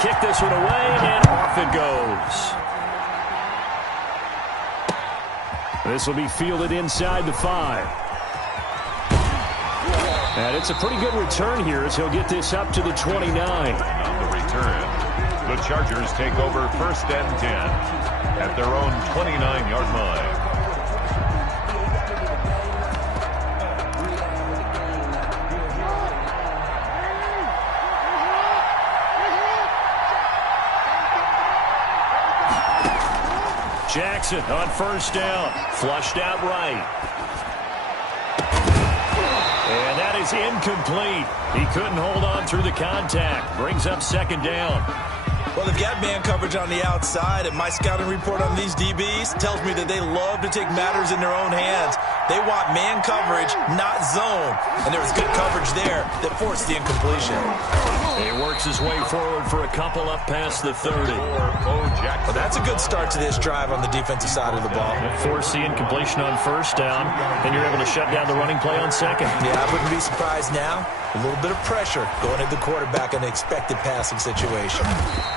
kick this one away, and off it goes. This will be fielded inside the 5. And it's a pretty good return here as he'll get this up to the 29. On the return, the Chargers take over 1st and 10 at their own 29-yard line. Jackson on 1st down. Flushed out right. And that is incomplete. He couldn't hold on through the contact. Brings up 2nd down. Well, they've got man coverage on the outside, and my scouting report on these DBs tells me that they love to take matters in their own hands. They want man coverage, not zone. And there was good coverage there that forced the incompletion. He works his way forward for a couple up past the 30. Well, that's a good start to this drive on the defensive side of the ball. Force the incompletion on 1st down, and you're able to shut down the running play on 2nd. Yeah, I wouldn't be surprised now. A little bit of pressure going at the quarterback in an expected passing situation.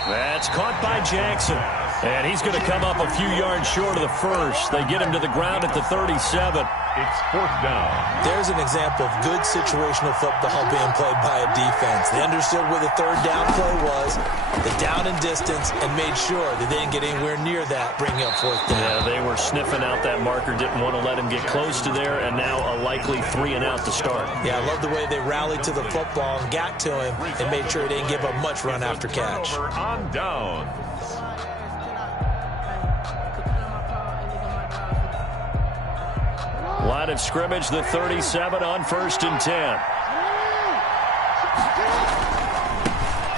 That's caught by Jackson. And he's going to come up a few yards short of the 1st. They get him to the ground at the 37. It's 4th down. There's an example of good situational football being played by a defense. They understood where the 3rd down play was, the down and distance, and made sure that they didn't get anywhere near that, bringing up 4th down. Yeah, they were sniffing out that marker, didn't want to let him get close to there, and now a likely 3 and out to start. Yeah, I love the way they rallied to the football and got to him and made sure he didn't give up much run after catch. On down. Line of scrimmage, the 37 on 1st and 10.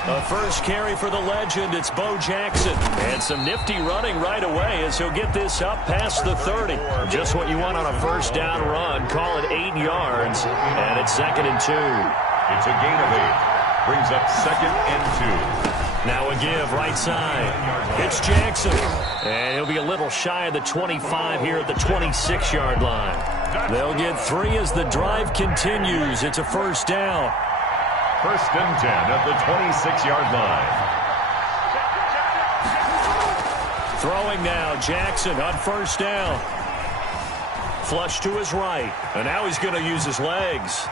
A first carry for the legend. It's Bo Jackson. And some nifty running right away as he'll get this up past the 30. Just what you want on a 1st down run. Call it 8 yards. And it's 2nd and 2. It's a gain of 8. Brings up 2nd and 2. Now a give right side. It's Jackson. And he'll be a little shy of the 25 here at the 26-yard line. They'll get 3 as the drive continues. It's a 1st down. 1st and 10 at the 26-yard line. Throwing now, Jackson on 1st down. Flush to his right. And now he's going to use his legs.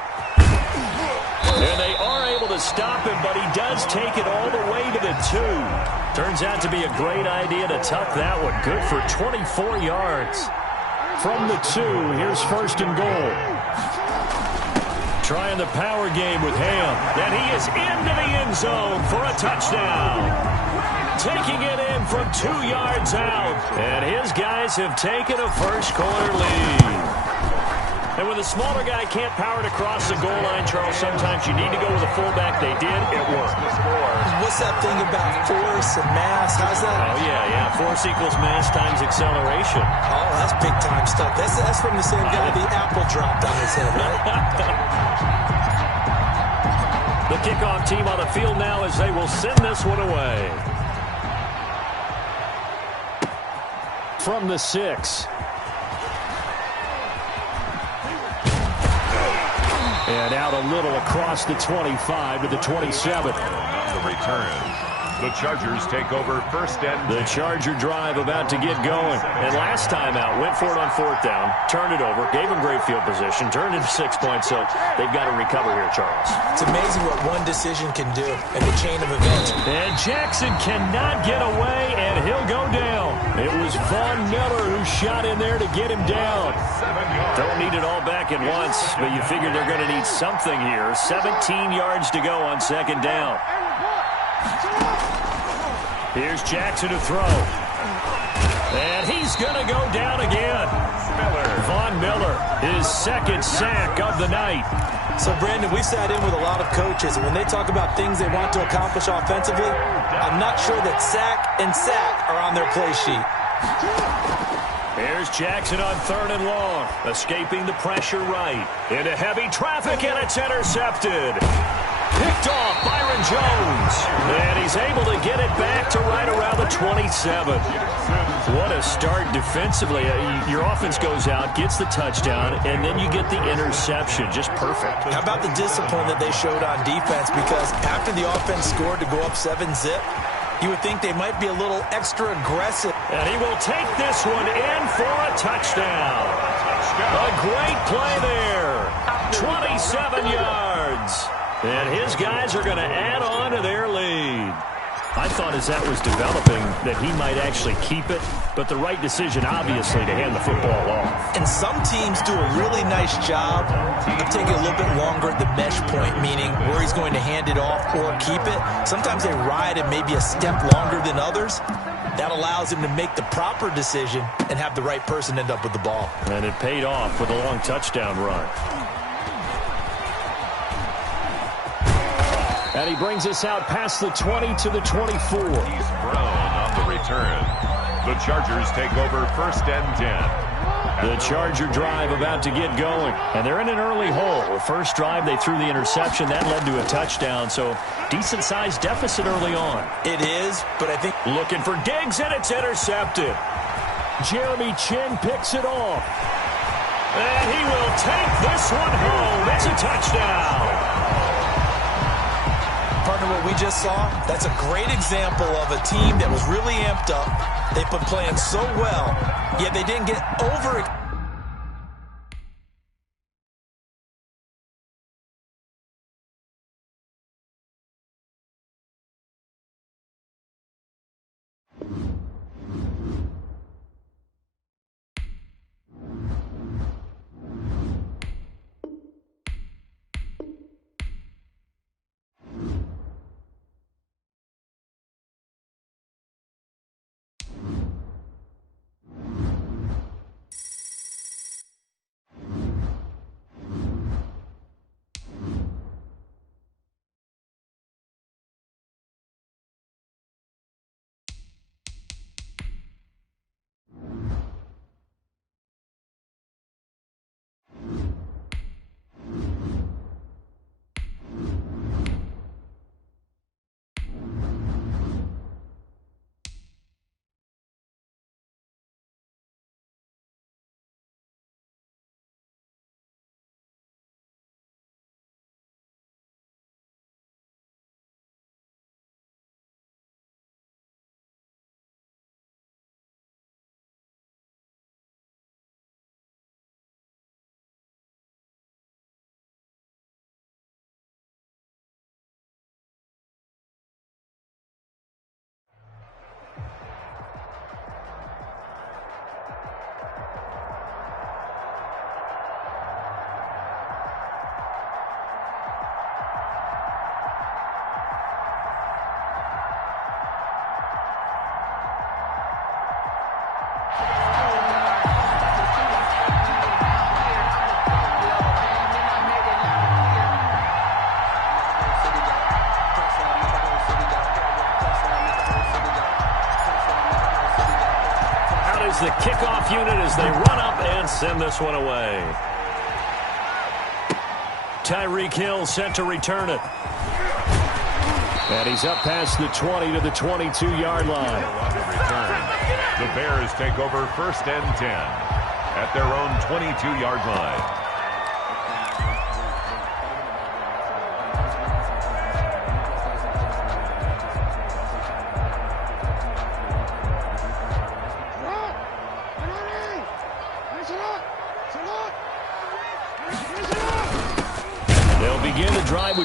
And they are able to stop him, but he does take it all the way to the 2. Turns out to be a great idea to tuck that one. Good for 24 yards. From the 2, here's 1st and goal. Trying the power game with Ham. And he is into the end zone for a touchdown. Taking it in from 2 yards out. And his guys have taken a first-quarter lead. And when the smaller guy can't power it across the goal line, Charles, sometimes you need to go with a fullback. They did. It worked. What's that thing about force and mass? How's that? Oh, yeah. Force equals mass times acceleration. Oh, that's big-time stuff. That's from the same guy the apple dropped on his head, right? The kickoff team on the field now as they will send this one away. From the 6. And out a little across the 25 to the 27. On the return, the Chargers take over 1st and 10. The Charger drive about to get going. And last time out, went for it on 4th down, turned it over, gave him great field position, turned into 6 points, so they've got to recover here, Charles. It's amazing what one decision can do in the chain of events. And Jackson cannot get away, and he'll go down. It was Von Miller who shot in there to get him down. Don't need it all back at once, but you figure they're going to need something here. 17 yards to go on 2nd down. Here's Jackson to throw. And he's going to go down again. Von Miller, his 2nd sack of the night. So, Brandon, we sat in with a lot of coaches, and when they talk about things they want to accomplish offensively, I'm not sure that sack and sack are on their play sheet. Here's Jackson on 3rd and long, escaping the pressure right. Into heavy traffic, and it's intercepted. Picked off by Aaron Jones. And he's able to get it back to right around the 27. What a start defensively. Your offense goes out, gets the touchdown, and then you get the interception. Just perfect. How about the discipline that they showed on defense? Because after the offense scored to go up 7-zip, you would think they might be a little extra aggressive. And he will take this one in for a touchdown. A great play there. 27 yards. And his guys are going to add on to their lead. I thought as that was developing that he might actually keep it, but the right decision, obviously, to hand the football off. And some teams do a really nice job of taking a little bit longer at the mesh point, meaning where he's going to hand it off or keep it. Sometimes they ride it maybe a step longer than others. That allows him to make the proper decision and have the right person end up with the ball. And it paid off with a long touchdown run. And he brings us out past the 20 to the 24. He's Brown on the return. The Chargers take over 1st and 10. The Charger drive about to get going. And they're in an early hole. The first drive, they threw the interception. That led to a touchdown. So decent-sized deficit early on. It is, but I think... Looking for Diggs, and it's intercepted. Jeremy Chin picks it off. And he will take this one home. It's a touchdown. Partner, what we just saw, that's a great example of a team that was really amped up. They've been playing so well, yet they didn't get over it. The kickoff unit as they run up and send this one away. Tyreek Hill set to return it. And he's up past the 20 to the 22-yard line. On the return, the Bears take over 1st and 10 at their own 22-yard line.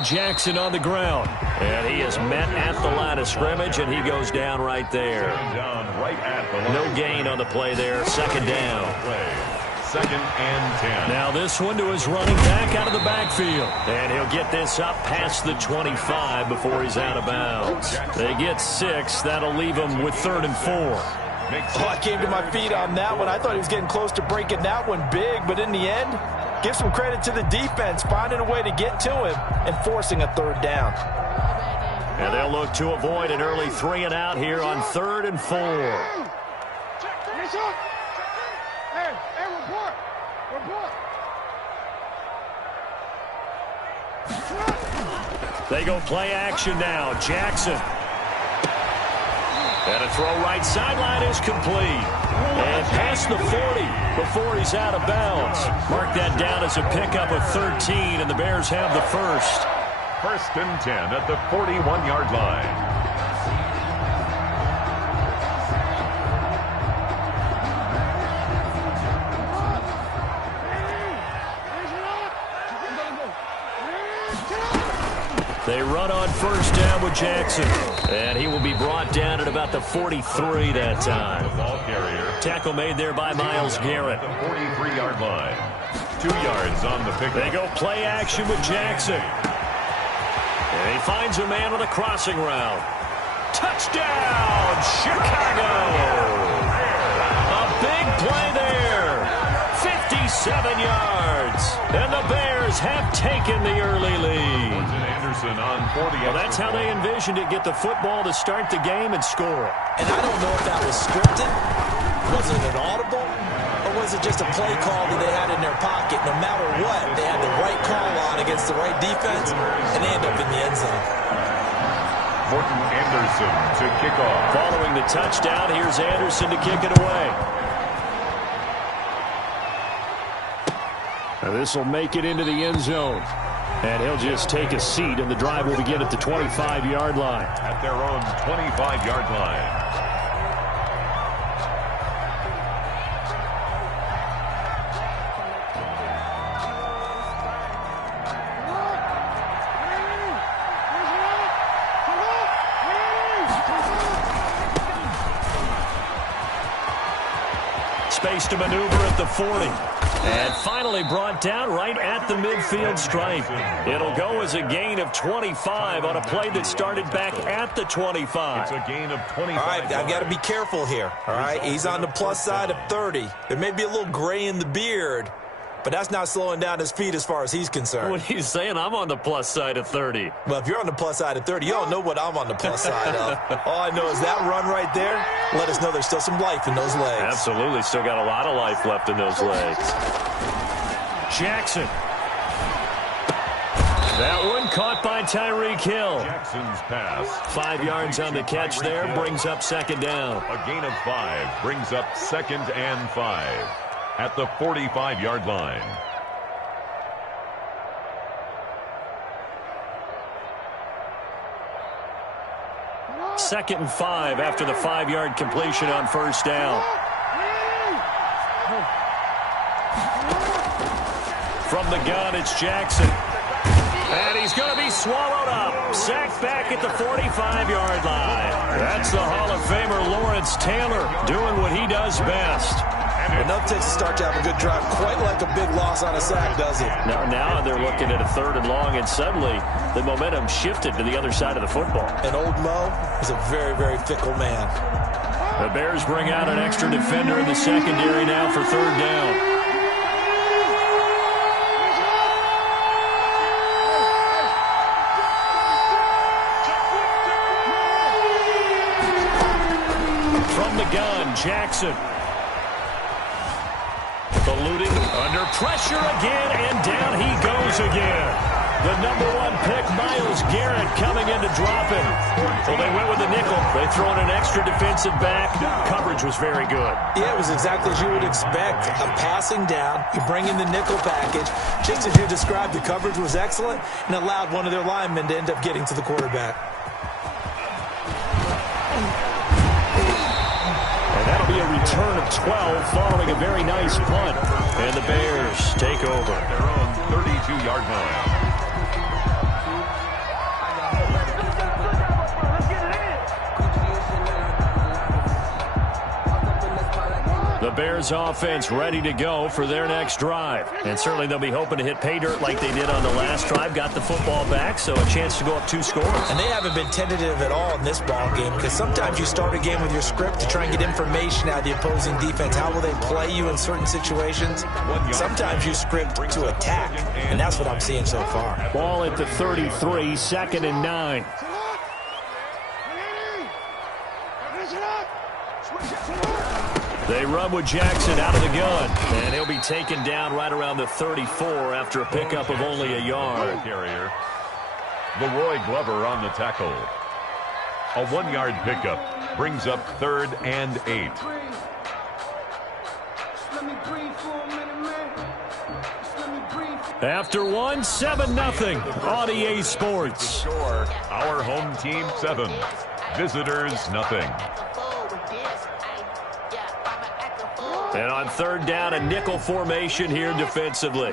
Jackson on the ground, and he is met at the line of scrimmage, and he goes down right there. No gain on the play there. 2nd down. 2nd and 10. Now this one to his running back out of the backfield, and he'll get this up past the 25 before he's out of bounds. They get 6. That'll leave him with 3rd and 4. Oh, I came to my feet on that one. I thought he was getting close to breaking that one big, but in the end, give some credit to the defense, finding a way to get to him and forcing a 3rd down. And they'll look to avoid an early 3 and out here on 3rd and 4. Hey, report. They go play action now. Jackson. And a throw right sideline is complete. And past the 40 before he's out of bounds. Mark that down as a pickup of 13, and the Bears have the first. 1st and 10 at the 41-yard line. They run on 1st down with Jackson. And he will be brought down at about the 43 that time. Ball carrier. Tackle made there by Myles Garrett. At the 43-yard line. 2 yards on the pickup. They go play action with Jackson. And he finds a man with a crossing route. Touchdown, Chicago! A big play there. 57 yards. And the Bears have taken the early lead. Anderson on 40. Well, that's how they envisioned it. Get the football to start the game and score. And I don't know if that was scripted. Was it an audible? Or was it just a play call that they had in their pocket? No matter what, they had the right call on against the right defense, and they end up in the end zone. Morton Anderson to kick off. Following the touchdown, here's Anderson to kick it away. Now this will make it into the end zone. And he'll just take a seat, and the drive will begin at the 25-yard line. At their own 25-yard line. Space to maneuver at the 40. And finally brought down right at the midfield stripe. It'll go as a gain of 25 on a play that started back at the 25. It's a gain of 25. All right, I've got to be careful here. All right, he's on the plus side of 30. There may be a little gray in the beard, but that's not slowing down his feet as far as he's concerned. What are you saying? I'm on the plus side of 30. Well, if you're on the plus side of 30, you all know what I'm on the plus side of. All I know is that run right there let us know there's still some life in those legs. Absolutely. Still got a lot of life left in those legs. Jackson. That one caught by Tyreek Hill. Jackson's pass. 5 yards on the catch there. Brings up 2nd down. A gain of 5 brings up 2nd and 5 at the 45-yard line. Second and 5 after the 5-yard completion on 1st down. From the gun, it's Jackson. And he's going to be swallowed up. Sacked back at the 45-yard line. That's the Hall of Famer Lawrence Taylor doing what he does best. Enough takes to start to have a good drive. Quite like a big loss on a sack, does it? Now they're looking at a 3rd and long, and suddenly the momentum shifted to the other side of the football. And old Mo is a very, very fickle man. The Bears bring out an extra defender in the secondary now for 3rd down. From the gun, Jackson. Eluding, under pressure again, and down he goes again. The #1 pick, Myles Garrett, coming in to drop him. Well, they went with the nickel. They throw in an extra defensive back. Coverage was very good. Yeah, it was exactly as you would expect. A passing down, you bring in the nickel package. Just as you described, the coverage was excellent and allowed one of their linemen to end up getting to the quarterback. That'll be a return of 12 following a very nice punt. And the Bears take over. Their own 32-yard line. The Bears offense ready to go for their next drive. And certainly they'll be hoping to hit pay dirt like they did on the last drive. Got the football back, so a chance to go up 2 scores. And they haven't been tentative at all in this ball game, because sometimes you start a game with your script to try and get information out of the opposing defense. How will they play you in certain situations? Sometimes you script to attack, and that's what I'm seeing so far. Ball at the 33, 2nd and 9. They run with Jackson out of the gun, and he'll be taken down right around the 34 after a pickup of only a yard. Carrier. Leroy Glover on the tackle. A 1-yard pickup brings up 3rd and 8. After one, 7-0 on EA Sports. Our home team 7, visitors nothing. And on 3rd down, a nickel formation here defensively.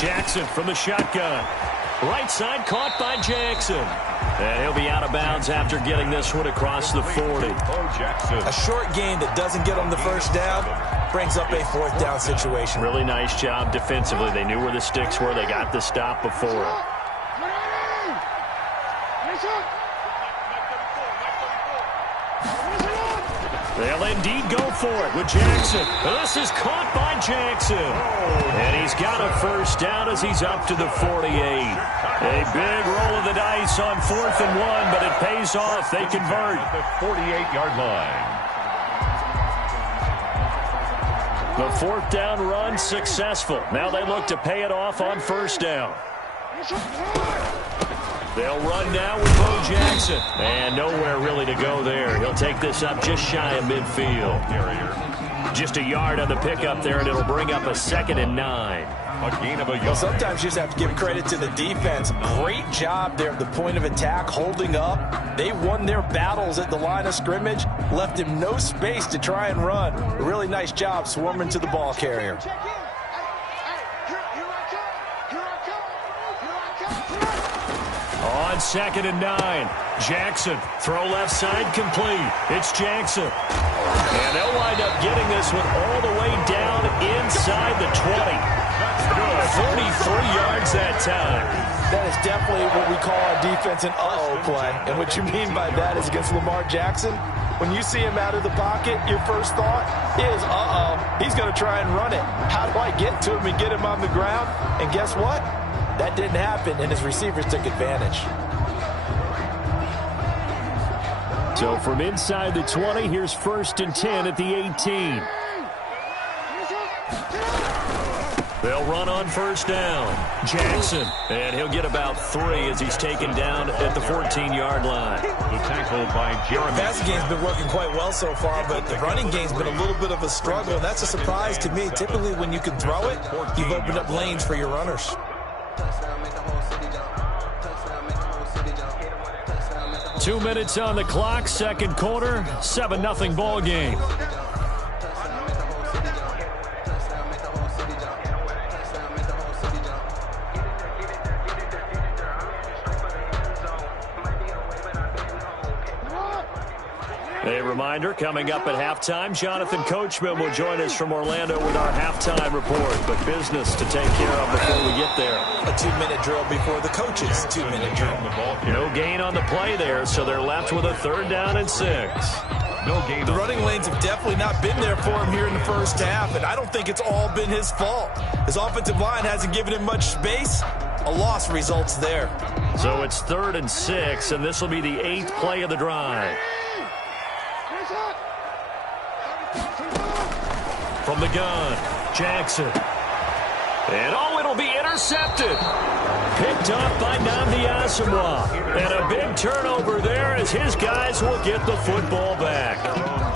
Jackson from the shotgun. Right side caught by Jackson. And he'll be out of bounds after getting this one across the 40. A short gain that doesn't get him the first down brings up a 4th down situation. Really nice job defensively. They knew where the sticks were. They got the stop before it. They'll indeed go for it with Jackson. This is caught by Jackson. And he's got a first down as he's up to the 48. A big roll of the dice on 4th and 1, but it pays off. They convert. The 48-yard line. The 4th down run successful. Now they look to pay it off on 1st down. They'll run now with Bo Jackson. And nowhere really to go there. He'll take this up just shy of midfield. Just a yard on the pickup there, and it'll bring up a 2nd and 9. A gain of a yard. Well, sometimes you just have to give credit to the defense. Great job there at the point of attack, holding up. They won their battles at the line of scrimmage, left him no space to try and run. A really nice job swarming to the ball carrier. On 2nd and 9, Jackson, throw left side complete. It's Jackson. And they'll wind up getting this one all the way down inside the 20. 43 yards that time. That is definitely what we call our defense an uh-oh play. And what you mean by that is against Lamar Jackson, when you see him out of the pocket, your first thought is, uh-oh, he's going to try and run it. How do I get to him and get him on the ground? And guess what? That didn't happen, and his receivers took advantage. So from inside the 20, here's 1st and 10 at the 18. They'll run on 1st down. Jackson, and he'll get about 3 as he's taken down at the 14-yard line. The tackle by Jeremy. The passing game's been working quite well so far, but the running game's been a little bit of a struggle. That's a surprise to me. Typically, when you can throw it, you've opened up lanes for your runners. 2 minutes on the clock, 2nd quarter, 7-0 ball game. A reminder, coming up at halftime, Jonathan Coachman will join us from Orlando with our halftime report. But business to take care of before we get there. A 2-minute drill before the coach's 2-minute drill. No gain on the play there, so they're left with a 3rd down and 6. No gain. The running lanes have definitely not been there for him here in the first half, and I don't think it's all been his fault. His offensive line hasn't given him much space. A loss results there. So it's 3rd and 6, and this will be the 8th play of the drive. From the gun, Jackson. And it'll be intercepted. Picked up by Nnamdi Asomugha. And a big turnover there as his guys will get the football back.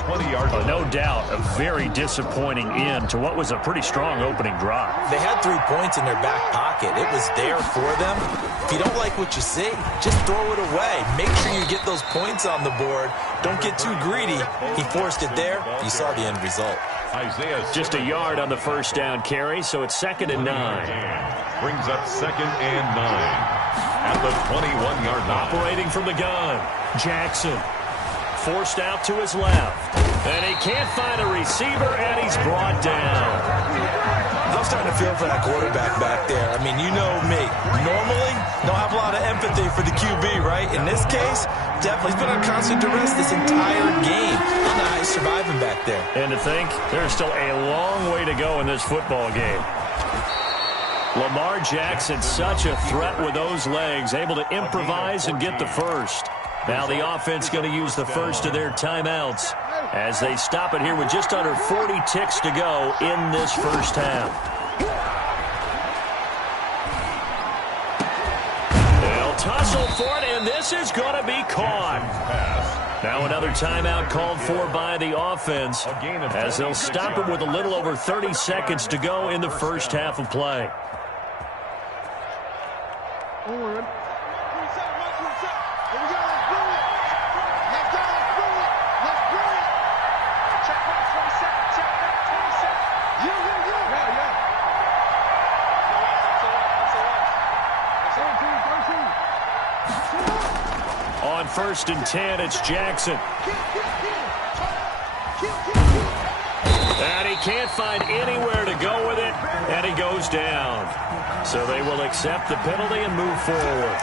20-yard line. No doubt, a very disappointing end to what was a pretty strong opening drive. They had 3 points in their back pocket. It was there for them. If you don't like what you see, just throw it away. Make sure you get those points on the board. Don't get too greedy. He forced it there. You saw the end result. Isaiah just a yard on the 1st down carry, so it's 2nd and 9. Brings up 2nd and 9 at the 21-yard line. Operating from the gun, Jackson forced out to his left, and he can't find a receiver, and he's brought down. I'm starting to feel for that quarterback back there. I mean, you know me. Normally, don't have a lot of empathy for the QB, right? In this case, definitely he's been on constant duress this entire game. I don't know how he's surviving back there. And to think, there's still a long way to go in this football game. Lamar Jackson, such a threat with those legs, able to improvise and get the first. Now the offense going to use the first of their timeouts as they stop it here with just under 40 ticks to go in this first half. tussle for it, and this is going to be caught. Now another timeout called for by the offense as they'll stop it with a little over 30 seconds to go in the first half of play. On 1st and 10, it's Jackson. And he can't find anywhere to go with it, and he goes down. So they will accept the penalty and move forward.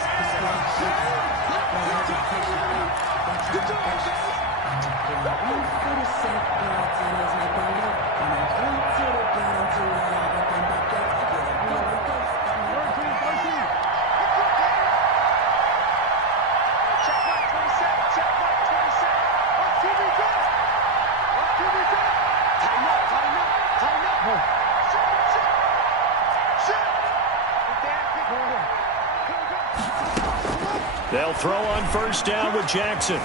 They'll throw on 1st down with Jackson.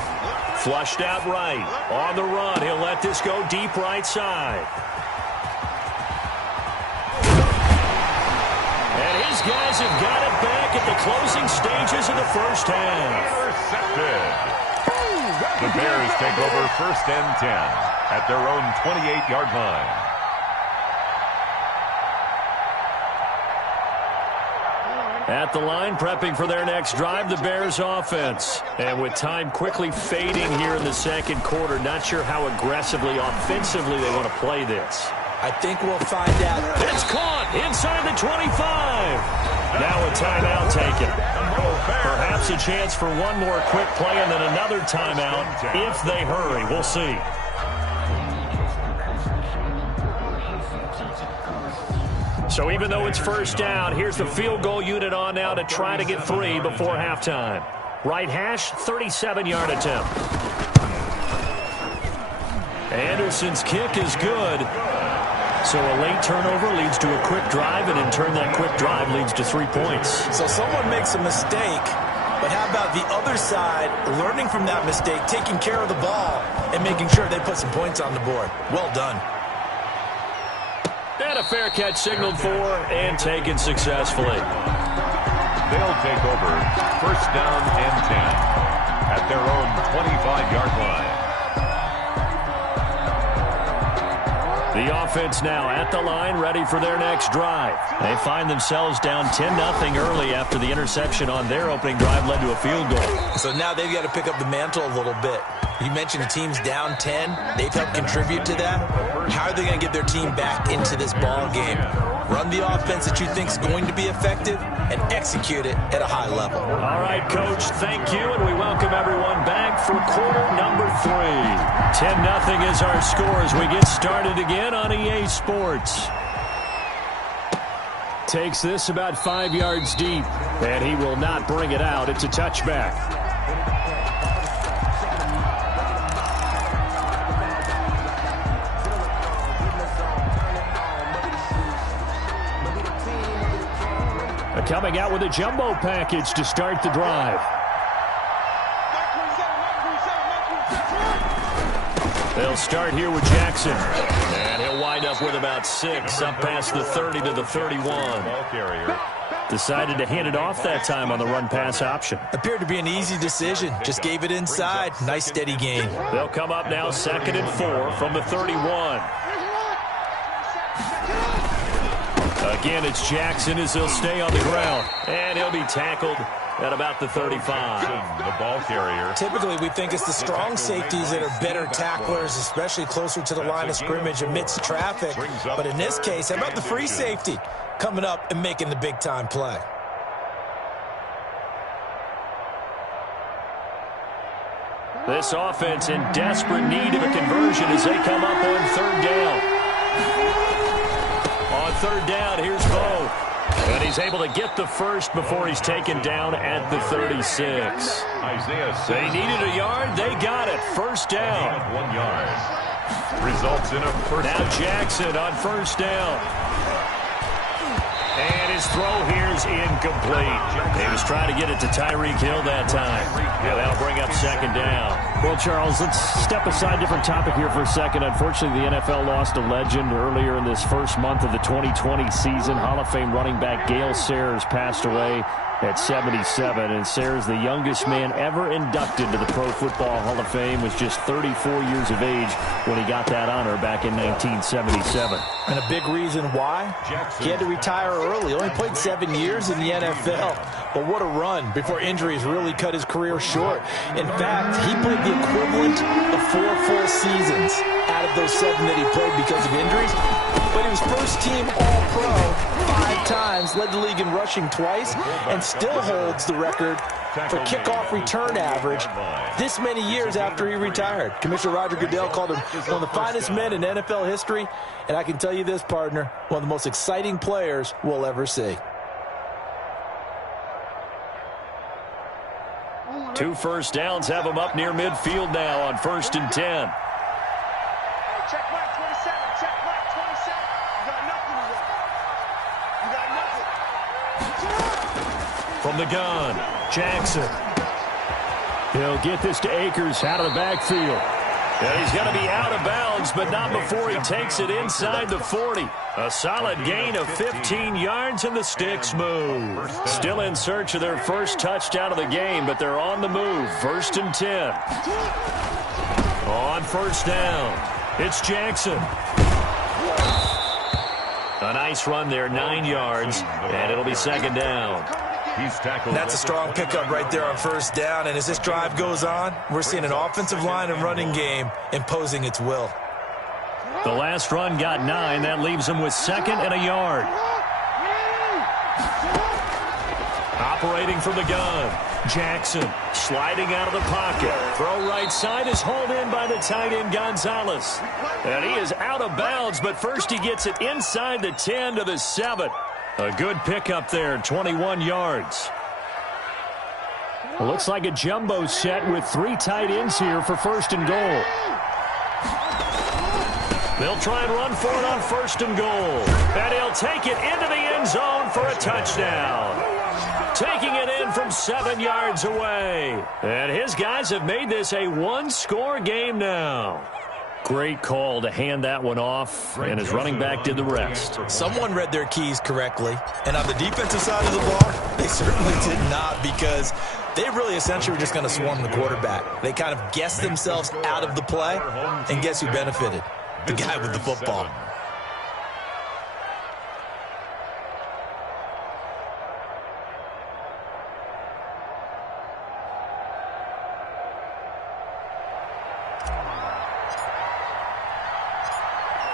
Flushed out right. On the run, he'll let this go deep right side. And his guys have got it back at the closing stages of the first half. Intercepted. The Bears take over 1st and 10 at their own 28-yard line. At the line, prepping for their next drive, the Bears offense. And with time quickly fading here in the second quarter, not sure how aggressively, offensively they want to play this. I think we'll find out. It's caught inside the 25. Now a timeout taken. Perhaps a chance for one more quick play and then another timeout if they hurry. We'll see. So even though it's 1st down, here's the field goal unit on now to try to get 3 before halftime. Right hash, 37-yard attempt. Anderson's kick is good. So a late turnover leads to a quick drive, and in turn that quick drive leads to 3 points. So someone makes a mistake, but how about the other side learning from that mistake, taking care of the ball, and making sure they put some points on the board? Well done. And a fair catch signaled for and taken successfully. They'll take over 1st down and 10 at their own 25-yard line. The offense now at the line, ready for their next drive. They find themselves down 10-0 early after the interception on their opening drive led to a field goal. So now they've got to pick up the mantle a little bit. You mentioned the team's down 10. They've helped contribute to that. How are they going to get their team back into this ball game? Run the offense that you think is going to be effective and execute it at a high level. All right, Coach, thank you, and we welcome everyone back for quarter number 3. 10-0 is our score as we get started again on EA Sports. Takes this about 5 yards deep, and he will not bring it out. It's a touchback. Coming out with a jumbo package to start the drive. They'll start here with Jackson. And he'll wind up with about 6, up past the 30 to the 31. Decided to hand it off that time on the run-pass option. Appeared to be an easy decision. Just gave it inside. Nice steady gain. They'll come up now 2nd and 4 from the 31. Again, it's Jackson as he'll stay on the ground. And he'll be tackled at about the 35. The ball carrier. Typically, we think it's the strong safeties that are better tacklers, especially closer to the line of scrimmage amidst traffic. But in this case, how about the free safety coming up and making the big-time play? This offense in desperate need of a conversion as they come up on 3rd down. On 3rd down, here's Bo. And he's able to get the first before he's taken down at the 36. They needed a yard. They got it. 1st down. 1 yard. Results in a first down. Now Jackson on 1st down. And his throw here's incomplete. He was trying to get it to Tyreek Hill that time. Yeah, that'll bring up second down. Well, Charles, let's step aside, different topic here for a second. Unfortunately, the NFL lost a legend earlier in this first month of the 2020 season. Hall of Fame running back Gale Sayers passed away at 77, and Sayers, the youngest man ever inducted to the Pro Football Hall of Fame, was just 34 years of age when he got that honor back in 1977. And a big reason why? He had to retire early. Only played 7 years in the NFL. But what a run before injuries really cut his career short. In fact, he played the equivalent of 4 full seasons out of those 7 that he played because of injuries. But he was first-team All-Pro 5 times, led the league in rushing twice, and still holds the record for kickoff return average this many years after he retired. Commissioner Roger Goodell called him one of the finest men in NFL history, and I can tell you this, partner, one of the most exciting players we'll ever see. 2 first downs have him up near midfield now on 1st and 10. Check mark 27. Check mark 27. You got nothing to do. You got nothing. From the gun, Jackson. He'll get this to Akers out of the backfield. And he's going to be out of bounds, but not before he takes it inside the 40. A solid gain of 15 yards, and the Sticks move. Still in search of their first touchdown of the game, but they're on the move. 1st and 10. On 1st down, it's Jackson. A nice run there, 9 yards, and it'll be 2nd down. That's a strong pickup right there on 1st down, and as this drive goes on, we're seeing an offensive line and running game imposing its will. The last run got 9. That leaves him with 2nd and a yard. Operating from the gun, Jackson sliding out of the pocket. Throw right side is hauled in by the tight end Gonzalez. And he is out of bounds, but first he gets it inside the 10 to the 7. A good pickup there, 21 yards. Well, looks like a jumbo set with 3 tight ends here for 1st and goal. They'll try and run for it on 1st and goal. And he'll take it into the end zone for a touchdown. Taking it in from 7 yards away. And his guys have made this a 1-score game now. Great call to hand that one off, and his running back did the rest. Someone read their keys correctly, and on the defensive side of the ball, they certainly did not, because they really essentially were just going to swarm the quarterback. They kind of guessed themselves out of the play, and guess who benefited? The guy with the football.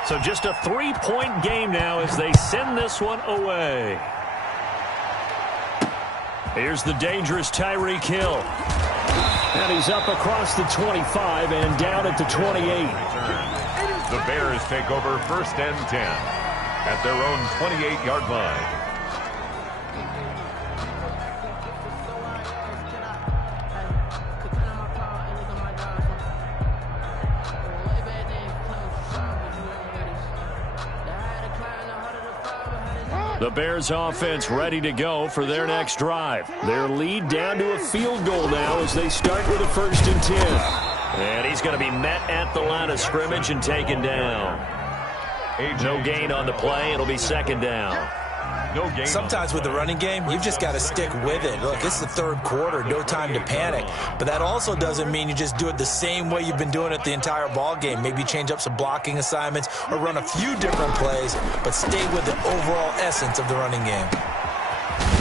So just a 3-point game now as they send this one away. Here's the dangerous Tyreek Hill. And he's up across the 25 and down at the 28. The Bears take over 1st and 10 at their own 28-yard line. The Bears offense ready to go for their next drive. Their lead down to a field goal now as they start with a 1st and 10. And he's going to be met at the line of scrimmage and taken down. No gain on the play. It'll be 2nd down. Sometimes with the running game, you've just got to stick with it. Look, it's the 3rd quarter, no time to panic. But that also doesn't mean you just do it the same way you've been doing it the entire ball game. Maybe change up some blocking assignments or run a few different plays, but stay with the overall essence of the running game.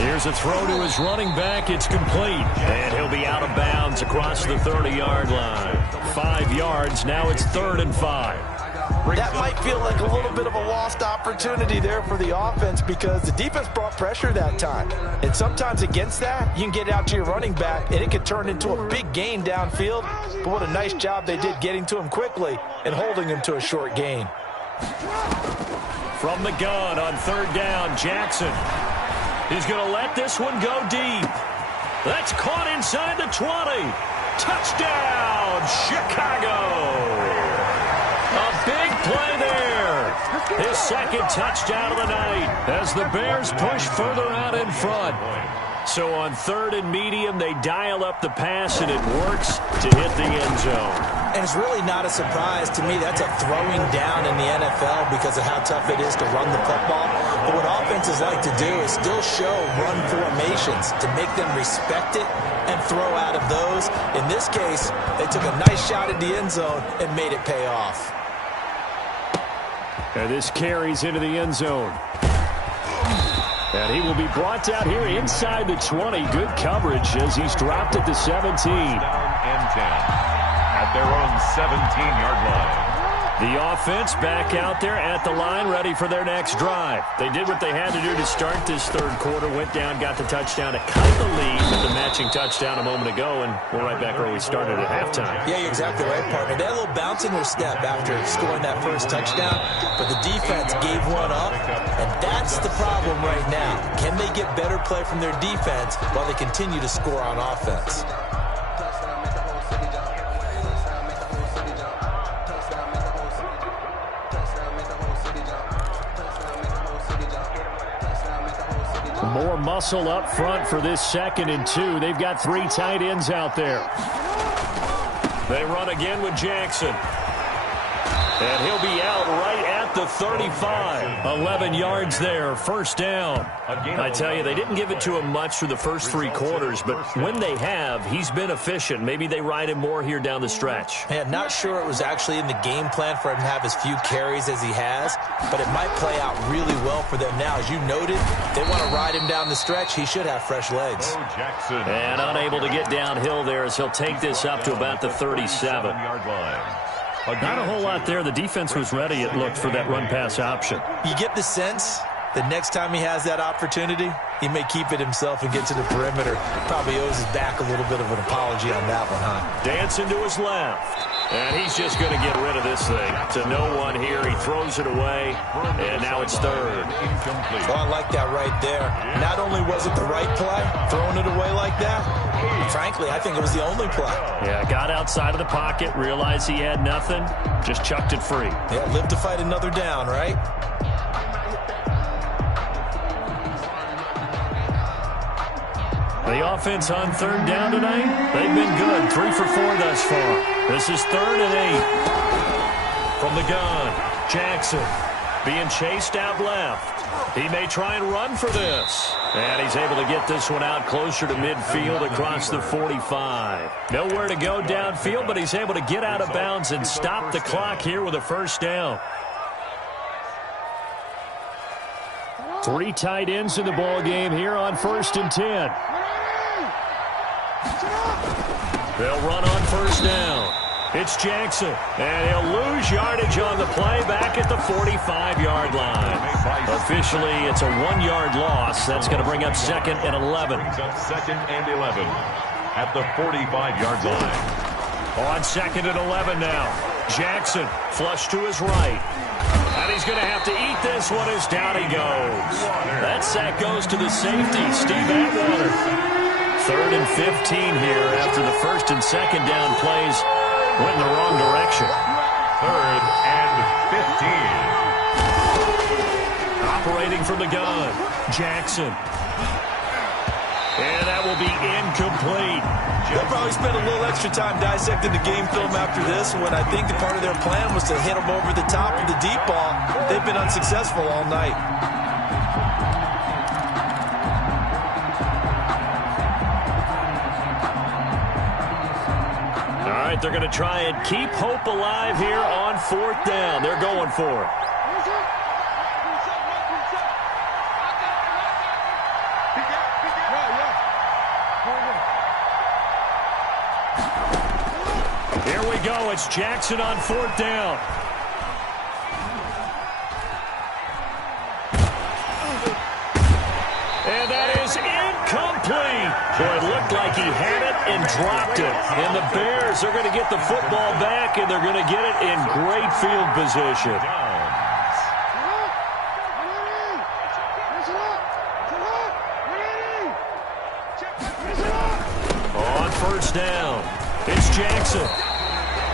Here's a throw to his running back. It's complete. And he'll be out of bounds across the 30-yard line. 5 yards. Now it's 3rd and 5. That might feel like a little bit of a lost opportunity there for the offense because the defense brought pressure that time. And sometimes against that, you can get out to your running back, and it could turn into a big gain downfield. But what a nice job they did getting to him quickly and holding him to a short gain. From the gun on 3rd down, Jackson. He's going to let this one go deep. That's caught inside the 20. Touchdown, Chicago. A big play there. His second touchdown of the night as the Bears push further out in front. So on 3rd and medium, they dial up the pass, and it works to hit the end zone. And it's really not a surprise to me. That's a throwing down in the NFL because of how tough it is to run the football. But what offenses like to do is still show run formations to make them respect it and throw out of those. In this case, they took a nice shot at the end zone and made it pay off. And this carries into the end zone. And he will be brought down here inside the 20. Good coverage as he's dropped at the 17. And 10 at their own 17-yard line. The offense back out there at the line, ready for their next drive. They did what they had to do to start this third quarter, went down, got the touchdown to cut the lead with the matching touchdown a moment ago, and we're right back where we started at halftime. Yeah, you're exactly right, partner. They had a little bounce in their step after scoring that first touchdown, but the defense gave one up, and that's the problem right now. Can they get better play from their defense while they continue to score on offense? More muscle up front for this 2nd and 2. They've got 3 tight ends out there. They run again with Jackson. And he'll be out right at the 35. 11 yards there, first down. I tell you, they didn't give it to him much for the first 3 quarters, but when they have, he's been efficient. Maybe they ride him more here down the stretch. Hey, I'm not sure it was actually in the game plan for him to have as few carries as he has, but it might play out really well for them now. As you noted, they want to ride him down the stretch. He should have fresh legs. Jackson. And unable to get downhill there as he'll take this up to about the 37. Yard line. Not a whole lot there. The defense was ready, it looked, for that run-pass option. You get the sense that next time he has that opportunity, he may keep it himself and get to the perimeter. Probably owes his back a little bit of an apology on that one, huh? Dancing to his left. And he's just going to get rid of this thing. To no one here. He throws it away. And now it's 3rd. Oh, I like that right there. Not only was it the right play, throwing it away like that, frankly, I think it was the only play. Yeah, got outside of the pocket, realized he had nothing, just chucked it free. Yeah, live to fight another down, right? The offense on 3rd down tonight, they've been good. 3 for 4 thus far. This is 3rd and 8. From the gun, Jackson being chased out left. He may try and run for this. And he's able to get this one out closer to midfield across the 45. Nowhere to go downfield, but he's able to get out of bounds and stop the clock here with a first down. 3 tight ends in the ball game here on 1st and 10. They'll run on first down. It's Jackson, and he'll lose yardage on the play back at the 45-yard line. Officially, it's a 1-yard loss. That's going to bring up 2nd and 11. Brings up 2nd and 11 at the 45-yard line. On 2nd and 11 now. Jackson flush to his right. And he's going to have to eat this one as down he goes. That sack goes to the safety, Steve Atwater. 3rd and 15 here after the 1st and 2nd down plays went in the wrong direction. 3rd and 15. Operating from the gun, Jackson. And that will be incomplete. They'll probably spend a little extra time dissecting the game film after this, when I think the part of their plan was to hit them over the top of the deep ball. They've been unsuccessful all night. All right, they're going to try and keep hope alive here on 4th down. They're going for it. Here we go. It's Jackson on 4th down. And that is incomplete. Boy, it looked like he had it and dropped it. And the Bears are going to get the football back, and they're going to get it in great field position. On first down, it's Jackson.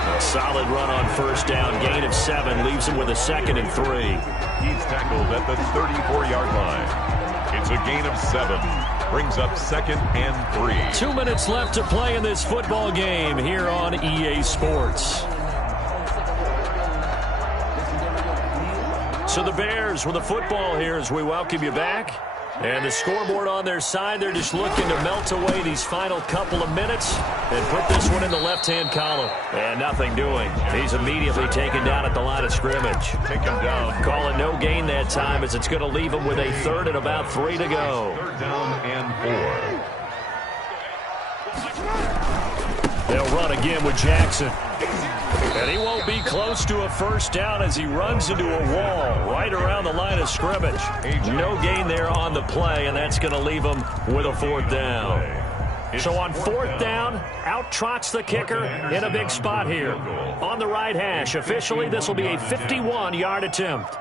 A solid run on first down. Gain of 7 leaves him with a 2nd and 3. He's tackled at the 34-yard line. It's a gain of 7. Brings up 2nd and 3. 2 minutes left to play in this football game here on EA Sports. So the Bears with the football here as we welcome you back. And the scoreboard on their side, they're just looking to melt away these final couple of minutes and put this one in the left-hand column. And nothing doing. He's immediately taken down at the line of scrimmage. Take him down. Calling no gain that time as it's going to leave him with a 3rd and about 3 to go. 3rd down and 4. They'll run again with Jackson. And he won't be close to a first down as he runs into a wall right around the line of scrimmage. No gain there on the play, and that's going to leave him with a 4th down. So on 4th down, out trots the kicker in a big spot here. On the right hash, officially this will be a 51-yard attempt.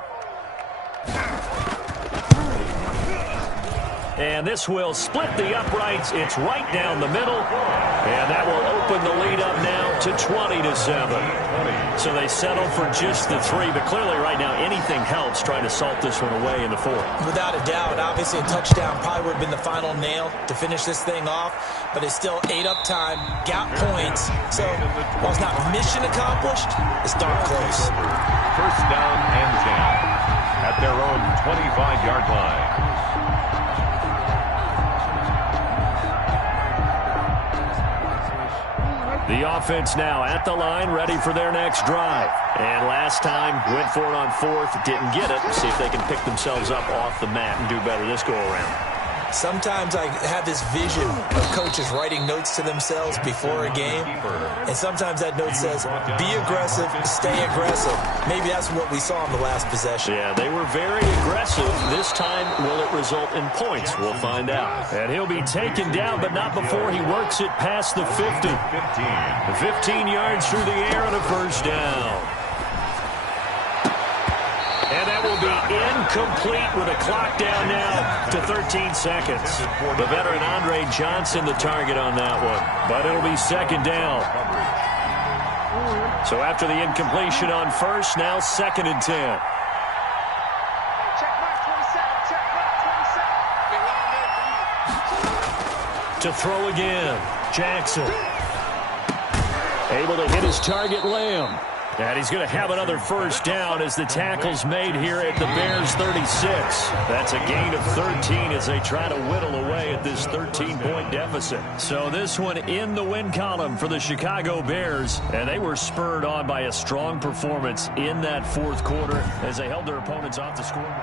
And this will split the uprights. It's right down the middle. And that will open the lead up now to 20-7. So they settle for just the 3. But clearly right now anything helps trying to salt this one away in the 4th. Without a doubt, obviously a touchdown probably would have been the final nail to finish this thing off. But it's still 8 up time, got points. So while it's not mission accomplished, it's darn close. First down and 10 at their own 25-yard line. The offense now at the line, ready for their next drive. And last time, went for it on 4th, didn't get it. See if they can pick themselves up off the mat and do better this go-around. Sometimes I have this vision of coaches writing notes to themselves before a game, and sometimes that note says, be aggressive, stay aggressive. Maybe that's what we saw in the last possession. Yeah, they were very aggressive. This time, will it result in points? We'll find out. And he'll be taken down, but not before he works it past the 50. 15 yards through the air and a first down. And that will be incomplete with a clock down now to 13 seconds. The veteran Andre Johnson the target on that one. But it'll be 2nd down. So after the incompletion on first, now 2nd and 10. Check mark 27, check mark 27. To throw again, Jackson. Able to hit his target, Lamb. And he's going to have another first down as the tackle's made here at the Bears 36. That's a gain of 13 as they try to whittle away at this 13-point deficit. So this one in the win column for the Chicago Bears. And they were spurred on by a strong performance in that 4th quarter as they held their opponents off the scoreboard.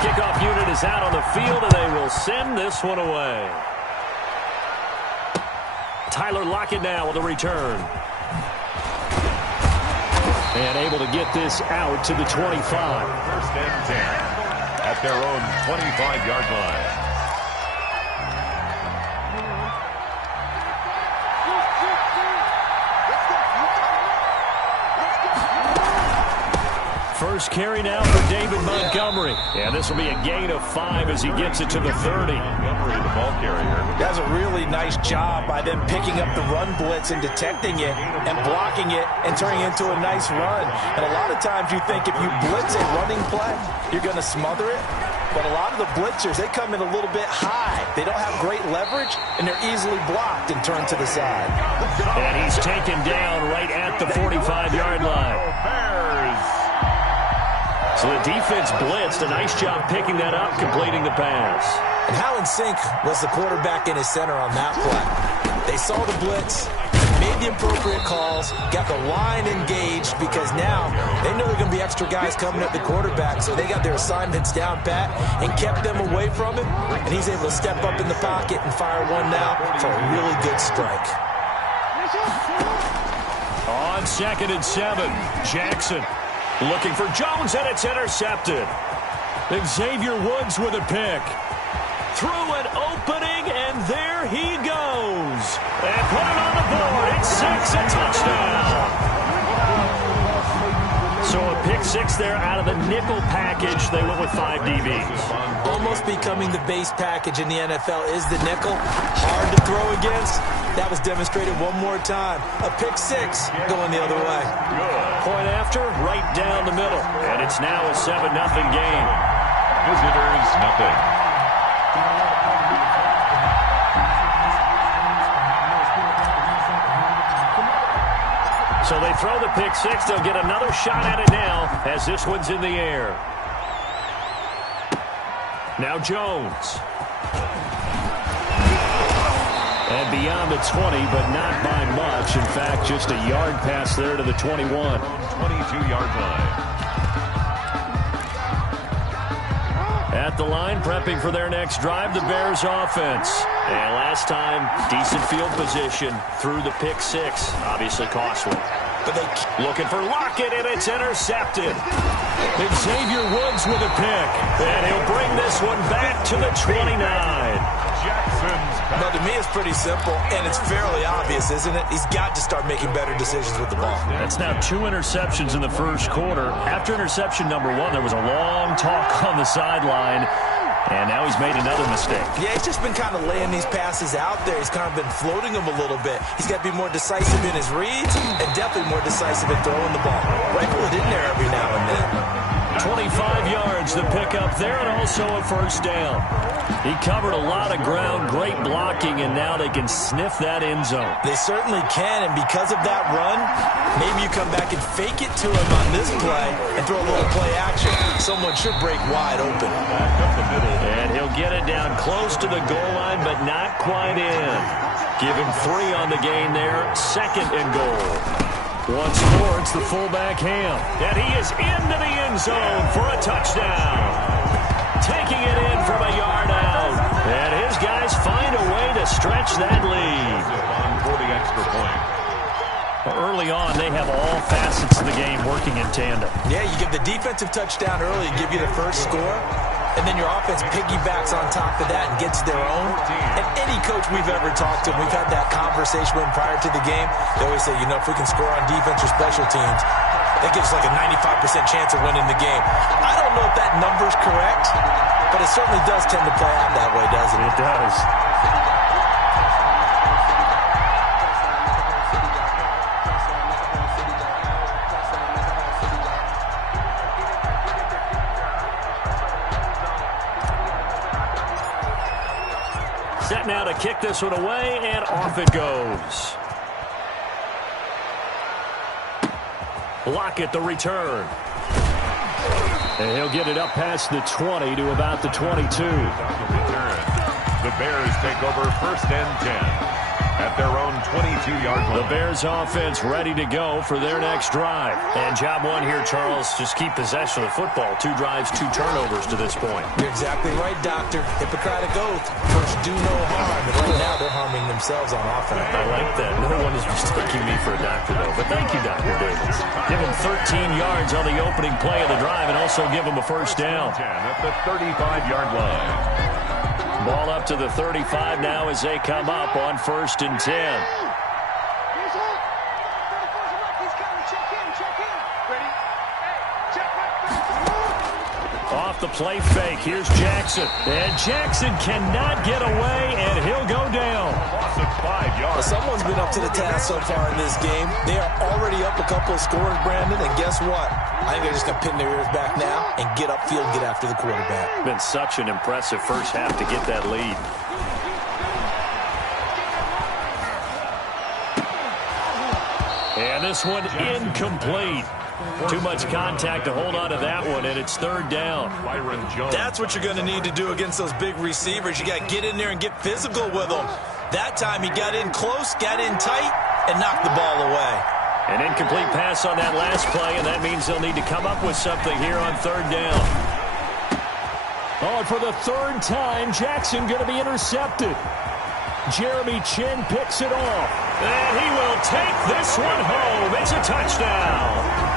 Kickoff unit is out on the field, and they will send this one away. Tyler Lockett now with a return. And able to get this out to the 25. First and 10 at their own 25-yard line. First carry now for David Montgomery. And this will be a gain of 5 as he gets it to the 30. Montgomery, the ball carrier. That's a really nice job by them picking up the run blitz and detecting it and blocking it and turning it into a nice run. And a lot of times you think if you blitz a running play, you're going to smother it. But a lot of the blitzers, they come in a little bit high. They don't have great leverage, and they're easily blocked and turned to the side. And he's taken down right at the 45-yard line. Bears. So the defense blitzed. A nice job picking that up, completing the pass. And how in sync was the quarterback in his center on that play? They saw the blitz, made the appropriate calls, got the line engaged because now they know there are going to be extra guys coming at the quarterback, so they got their assignments down pat and kept them away from him, and he's able to step up in the pocket and fire one now for a really good strike. On 2nd and 7, Jackson looking for Jones, and it's intercepted. Xavier Woods with a pick. Through an opening, and there he goes. And put it on the board. It's 6, a touchdown. So a pick 6 there out of the nickel package. They went with 5 DBs. Almost becoming the base package in the NFL is the nickel. Hard to throw against. That was demonstrated one more time. A pick 6 going the other way. Point after, right down the middle. And it's now a 7-0 game. Visitors, nothing. So they throw the pick 6. They'll get another shot at it now as this one's in the air. Now Jones. And beyond the 20, but not by much. In fact, just a yard pass there to the 21. 22-yard line. At the line, prepping for their next drive, the Bears offense. And last time, decent field position through the pick 6. Obviously costly. But they looking for Lockett, and it's intercepted. Xavier Woods with a pick. And he'll bring this one back to the 29. Jackson's back. Now, to me, it's pretty simple, and it's fairly obvious, isn't it? He's got to start making better decisions with the ball. That's now 2 interceptions in the first quarter. After interception number 1, there was a long talk on the sideline. And now he's made another mistake. Yeah, he's just been kind of laying these passes out there. He's kind of been floating them a little bit. He's got to be more decisive in his reads and definitely more decisive in throwing the ball. Rifle it in there every now and then. 25 yards to pick up there, and also a first down. He covered a lot of ground, great blocking, and now they can sniff that end zone. They certainly can, and because of that run, maybe you come back and fake it to him on this play and throw a little play action. Someone should break wide open. Back up the middle. And he'll get it down close to the goal line, but not quite in. Give him 3 on the gain there, 2nd and goal. Once more, it's the fullback Ham. And he is into the end zone for a touchdown. Taking it in from a yard out. And his guys find a way to stretch that lead. For the extra point. Early on, they have all facets of the game working in tandem. Yeah, you give the defensive touchdown early, give you the first score, and then your offense piggybacks on top of that and gets their own. And any coach we've ever talked to, we've had that conversation with prior to the game, they always say, you know, if we can score on defense or special teams, that gives like a 95% chance of winning the game. I don't know if that number's correct, but it certainly does tend to play out that way, doesn't it? It does. Set now to kick this one away, and off it goes. Lockett, the return. And he'll get it up past the 20 to about the 22. The Bears take over 1st and 10 at their own 22-yard line. The Bears offense ready to go for their next drive. And job 1 here, Charles, just keep possession of the football. 2 drives, 2 turnovers to this point. You're exactly right, Doctor. Hippocratic oath. First, do no harm. And right now, they're harming themselves on offense. I like that. No one is mistaking me for a doctor, though. But thank you, Dr. Davis. Give him 13 yards on the opening play of the drive and also give him a first down. 10 at the 35-yard line. Ball up to the 35 now as they come up on 1st and 10. He's coming. Check in. Ready? Hey, check back. the play fake. Here's Jackson. And Jackson cannot get away, and he'll go down. Loss of 5 yards. Someone's been up to the task so far in this game. They are already up a couple of scores, Brandon, and guess what? I think they're just going to pin their ears back now and get upfield, get after the quarterback. Been such an impressive first half to get that lead. And this one incomplete. Too much contact to hold on to that one, and it's third down. Byron Jones. That's what you're going to need to do against those big receivers. You got to get in there and get physical with them. That time he got in close, got in tight, and knocked the ball away. An incomplete pass on that last play, and that means they'll need to come up with something here on third down. Oh, and for the third time, Jackson going to be intercepted. Jeremy Chin picks it off. And he will take this one home. It's a touchdown.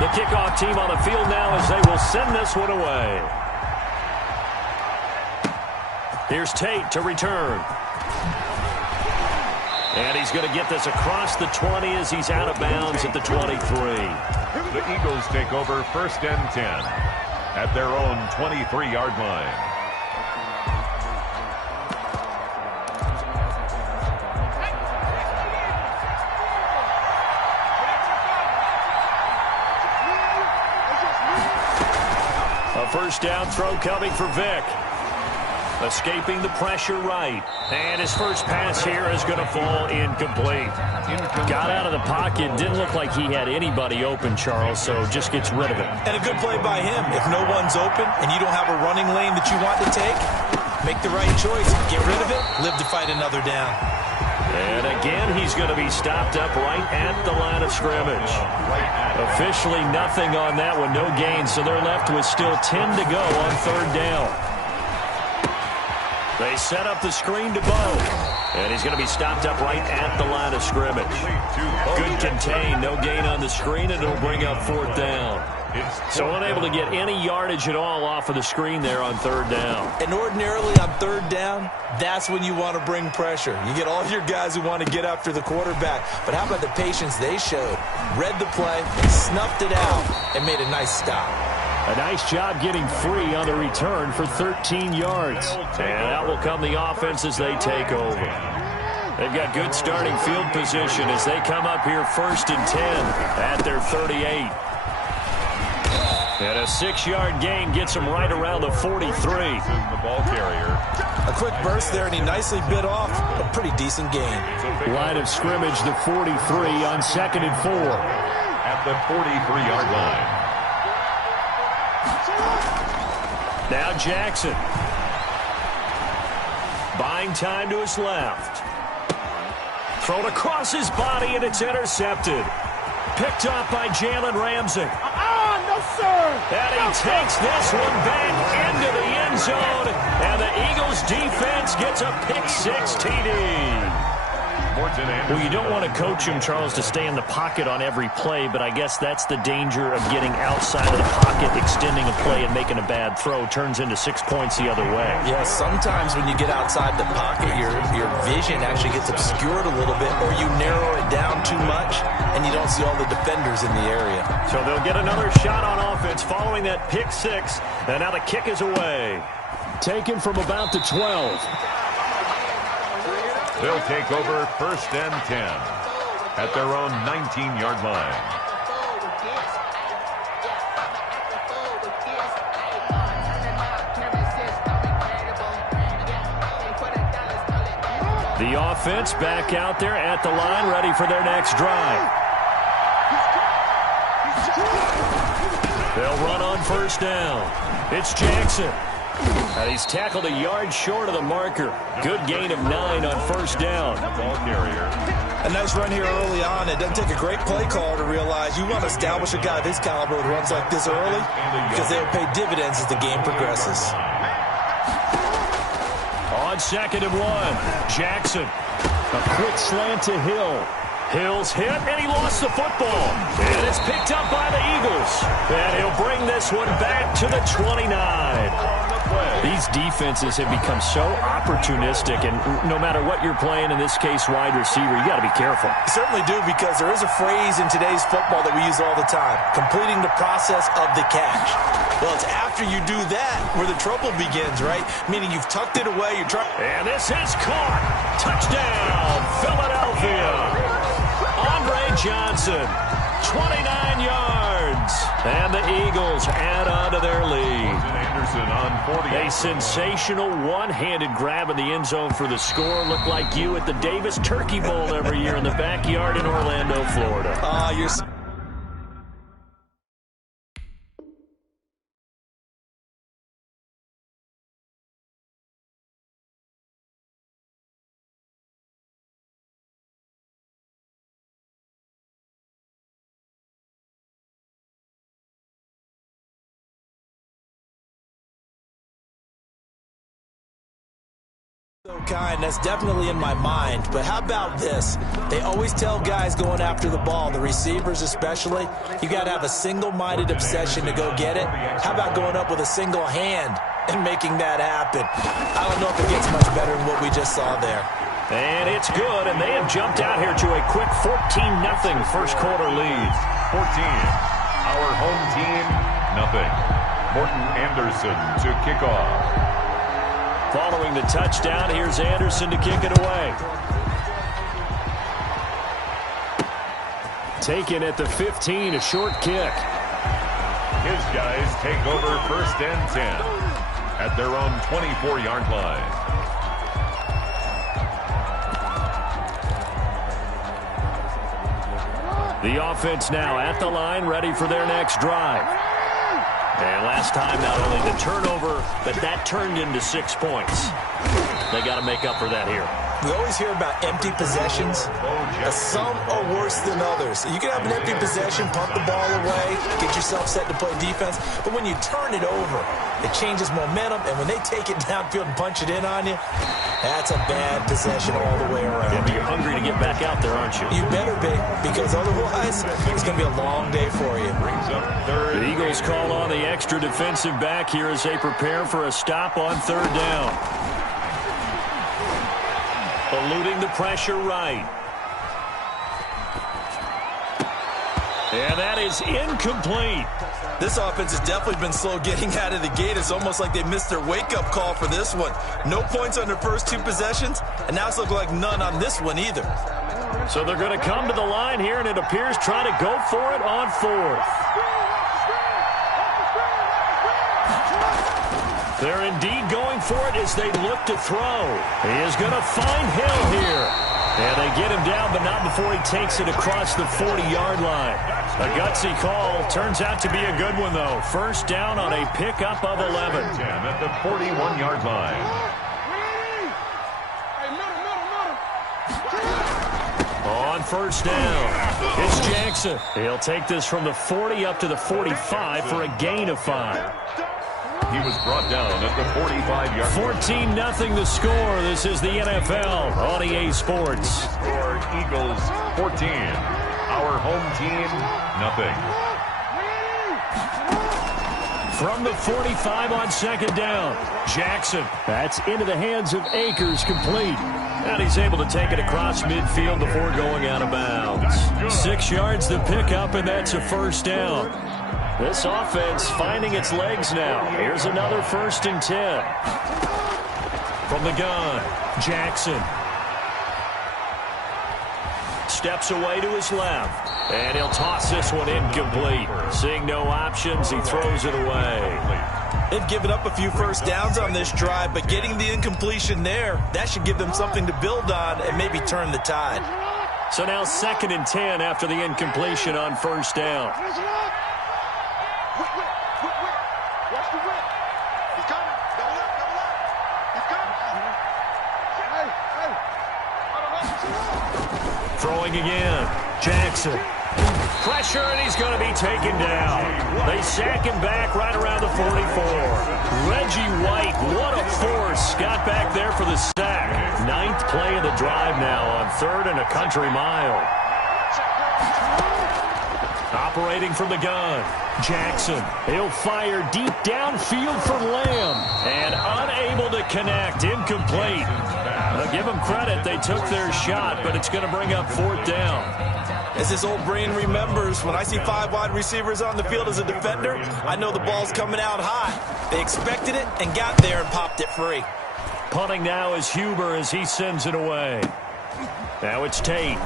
The kickoff team on the field now as they will send this one away. Here's Tate to return. And he's going to get this across the 20 as he's out of bounds at the 23. The Eagles take over first and 10 at their own 23-yard line. First down throw coming for Vick. Escaping the pressure right. And his first pass here is going to fall incomplete. Got out of the pocket. Didn't look like he had anybody open, Charles, so just gets rid of it. And a good play by him. If no one's open and you don't have a running lane that you want to take, make the right choice. Get rid of it. Live to fight another down. And again, he's going to be stopped up right at the line of scrimmage. Officially nothing on that one, no gain, so they're left with still 10 to go on third down. They set up the screen to Bo, and he's going to be stopped up right at the line of scrimmage. Good contain, no gain on the screen, and it'll bring up fourth down. So unable to get any yardage at all off of the screen there on third down. And ordinarily on third down, that's when you want to bring pressure. You get all your guys who want to get after the quarterback. But how about the patience they showed? Read the play, snuffed it out, and made a nice stop. A nice job getting free on the return for 13 yards. And out will come the offense as they take over. They've got good starting field position as they come up here first and 10 at their 38. And a 6-yard gain gets him right around the 43. The ball carrier. A quick burst there, and he nicely bit off a pretty decent gain. Line of scrimmage, the 43 on 2nd and 4. At the 43-yard line. Now Jackson. Buying time to his left. Thrown across his body, and it's intercepted. Picked up by Jalen Ramsey. No, sir. And he takes this one back into the end zone, and the Eagles defense gets a pick-6 TD. Well, you don't want to coach him, Charles, to stay in the pocket on every play, but I guess that's the danger of getting outside of the pocket, extending a play, and making a bad throw. Turns into 6 points the other way. Yeah, sometimes when you get outside the pocket, your vision actually gets obscured a little bit, or you narrow it down too much, and you don't see all the defenders in the area. So they'll get another shot on offense following that pick six, and now the kick is away. Taken from about the 12. They'll take over 1st and 10 at their own 19-yard line. The offense back out there at the line, ready for their next drive. They'll run on 1st down. It's Jackson. He's tackled a yard short of the marker. Good gain of 9 on 1st down. Ball carrier. A nice run here early on. It doesn't take a great play call to realize you want to establish a guy of his caliber who runs like this early, because they'll pay dividends as the game progresses. On 2nd and 1, Jackson. A quick slant to Hill. Hill's hit, and he lost the football. And it's picked up by the Eagles. And he'll bring this one back to the 29. These defenses have become so opportunistic, and no matter what you're playing, in this case wide receiver, you got to be careful. You certainly do, because there is a phrase in today's football that we use all the time: completing the process of the catch. Well, it's after you do that where the trouble begins, right? Meaning you've tucked it away, you're trying. And this is caught. Touchdown, Philadelphia. Andre Johnson, 29 yards. And the Eagles add on to their lead. Anderson on 40. A sensational one-handed grab in the end zone for the score. Looked like you at the Davis Turkey Bowl every year in the backyard in Orlando, Florida. You're... so kind. That's definitely in my mind. But how about this? They always tell guys going after the ball, the receivers especially, you got to have a single-minded obsession to go get it. How about going up with a single hand and making that happen? I don't know if it gets much better than what we just saw there. And it's good, and they have jumped out here to a quick 14-0 first quarter lead. 14. Our home team, nothing. Morton Anderson to kick off. Following the touchdown, here's Anderson to kick it away. Taken at the 15, a short kick. His guys take over 1st and 10 at their own 24-yard line. The offense now at the line, ready for their next drive. And last time, not only the turnover, but that turned into 6 points. They got to make up for that here. We always hear about empty possessions. Some are worse than others. You can have an empty possession, punt the ball away, get yourself set to play defense. But when you turn it over, it changes momentum. And when they take it downfield and punch it in on you, that's a bad possession all the way around. Yeah, but you're hungry to get back out there, aren't you? You better be, because otherwise it's going to be a long day for you. The Eagles call on the extra defensive back here as they prepare for a stop on 3rd down. Eluding the pressure right. And that is incomplete. This offense has definitely been slow getting out of the gate. It's almost like they missed their wake-up call for this one. No points on their first 2 possessions, and now it's looking like none on this one either. So they're going to come to the line here, and it appears trying to go for it on 4th. They're indeed going for it as they look to throw. He is going to find Hill here. And they get him down, but not before he takes it across the 40-yard line. A gutsy call. Turns out to be a good one, though. 1st down on a pickup of 11. 10 at the 41-yard line. On 1st down, it's Jackson. He'll take this from the 40 up to the 45 for a gain of 5. He was brought down at the 45-yard line. 14-0 the score. This is the NFL on EA Sports. Score Eagles 14. Our home team, nothing. From the 45 on second down, Jackson. That's into the hands of Akers, complete. And he's able to take it across midfield before going out of bounds. 6 yards to pick up, and that's a first down. This offense finding its legs now. Here's another 1st and 10. From the gun, Jackson. Steps away to his left. And he'll toss this one incomplete. Seeing no options, he throws it away. They've given up a few first downs on this drive, but getting the incompletion there, that should give them something to build on and maybe turn the tide. So now 2nd and 10 after the incompletion on first down. Watch the whip. He's coming. Double up. He's coming. Hey. Throwing again. Jackson. Pressure, and he's going to be taken down. They sack him back right around the 44. Reggie White, what a force. Got back there for the sack. 9th play of the drive now on 3rd and a country mile. Operating from the gun, Jackson. He'll fire deep downfield for Lamb. And unable to connect, incomplete. Give them credit, they took their shot, but it's going to bring up 4th down. As his old brain remembers, when I see 5 wide receivers on the field as a defender, I know the ball's coming out high. They expected it and got there and popped it free. Punting now is Huber as he sends it away. Now it's Tate.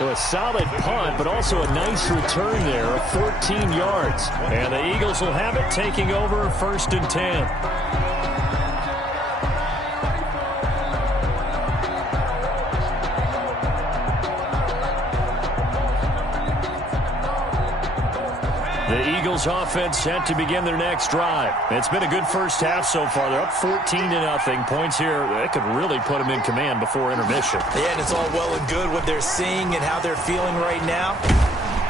A solid punt, but also a nice return there of 14 yards. And the Eagles will have it, taking over 1st and 10. The Eagles offense set to begin their next drive. It's been a good first half so far. They're up 14-0. Points here that could really put them in command before intermission. Yeah, and it's all well and good what they're seeing and how they're feeling right now.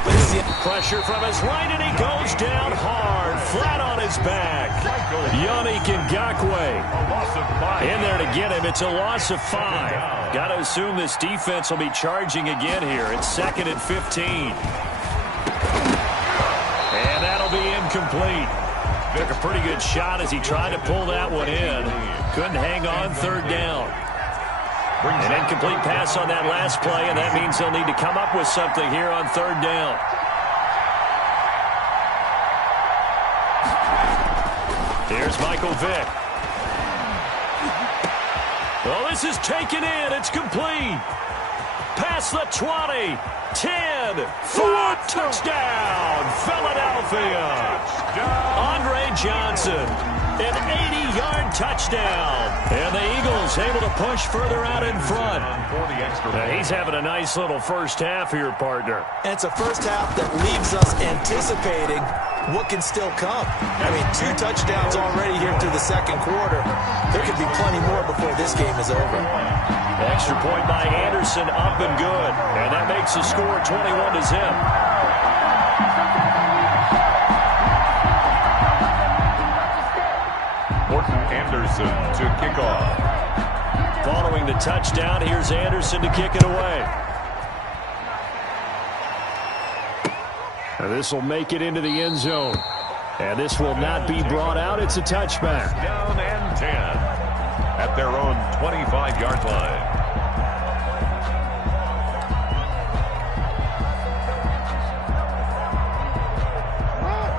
But pressure from his right, and he goes down hard, flat on his back. Yannick Ngakoue in there to get him. It's a loss of 5. Got to assume this defense will be charging again here. It's 2nd and 15. And that'll be incomplete. Took a pretty good shot as he tried to pull that one in. Couldn't hang on 3rd down. An incomplete pass on that last play, and that means they'll need to come up with something here on 3rd down. Here's Michael Vick. Well, this is taken in. It's complete. Past the 20. 10, 4, touchdown, Philadelphia. Andre Johnson, an 80-yard touchdown. And the Eagles able to push further out in front. He's having a nice little first half here, partner. And it's a first half that leaves us anticipating what can still come. I mean, 2 touchdowns already here through the 2nd quarter. There could be plenty more before this game is over. Extra point by Anderson, up and good. And that makes the score 21-0. Morton Anderson to kick off. Following the touchdown, here's Anderson to kick it away. And this will make it into the end zone. And this will not be brought out. It's a touchback. Down and 10 at their own 25-yard line.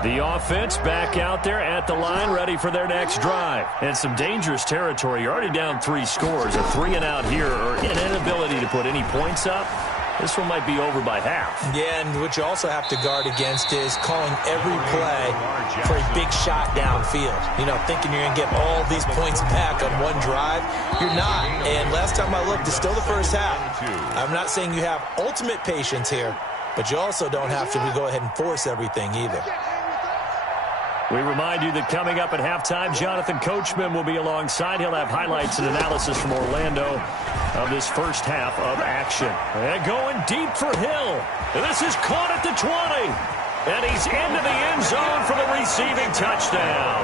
The offense back out there at the line, ready for their next drive. And some dangerous territory. You're already down 3 scores. A 3 and out here, or an inability to put any points up. This one might be over by half. Yeah, and what you also have to guard against is calling every play for a big shot downfield. You know, thinking you're going to get all these points back on one drive. You're not. And last time I looked, it's still the first half. I'm not saying you have ultimate patience here, but you also don't have to go ahead and force everything either. We remind you that coming up at halftime, Jonathan Coachman will be alongside. He'll have highlights and analysis from Orlando of this first half of action. And going deep for Hill. And this is caught at the 20. And he's into the end zone for the receiving touchdown.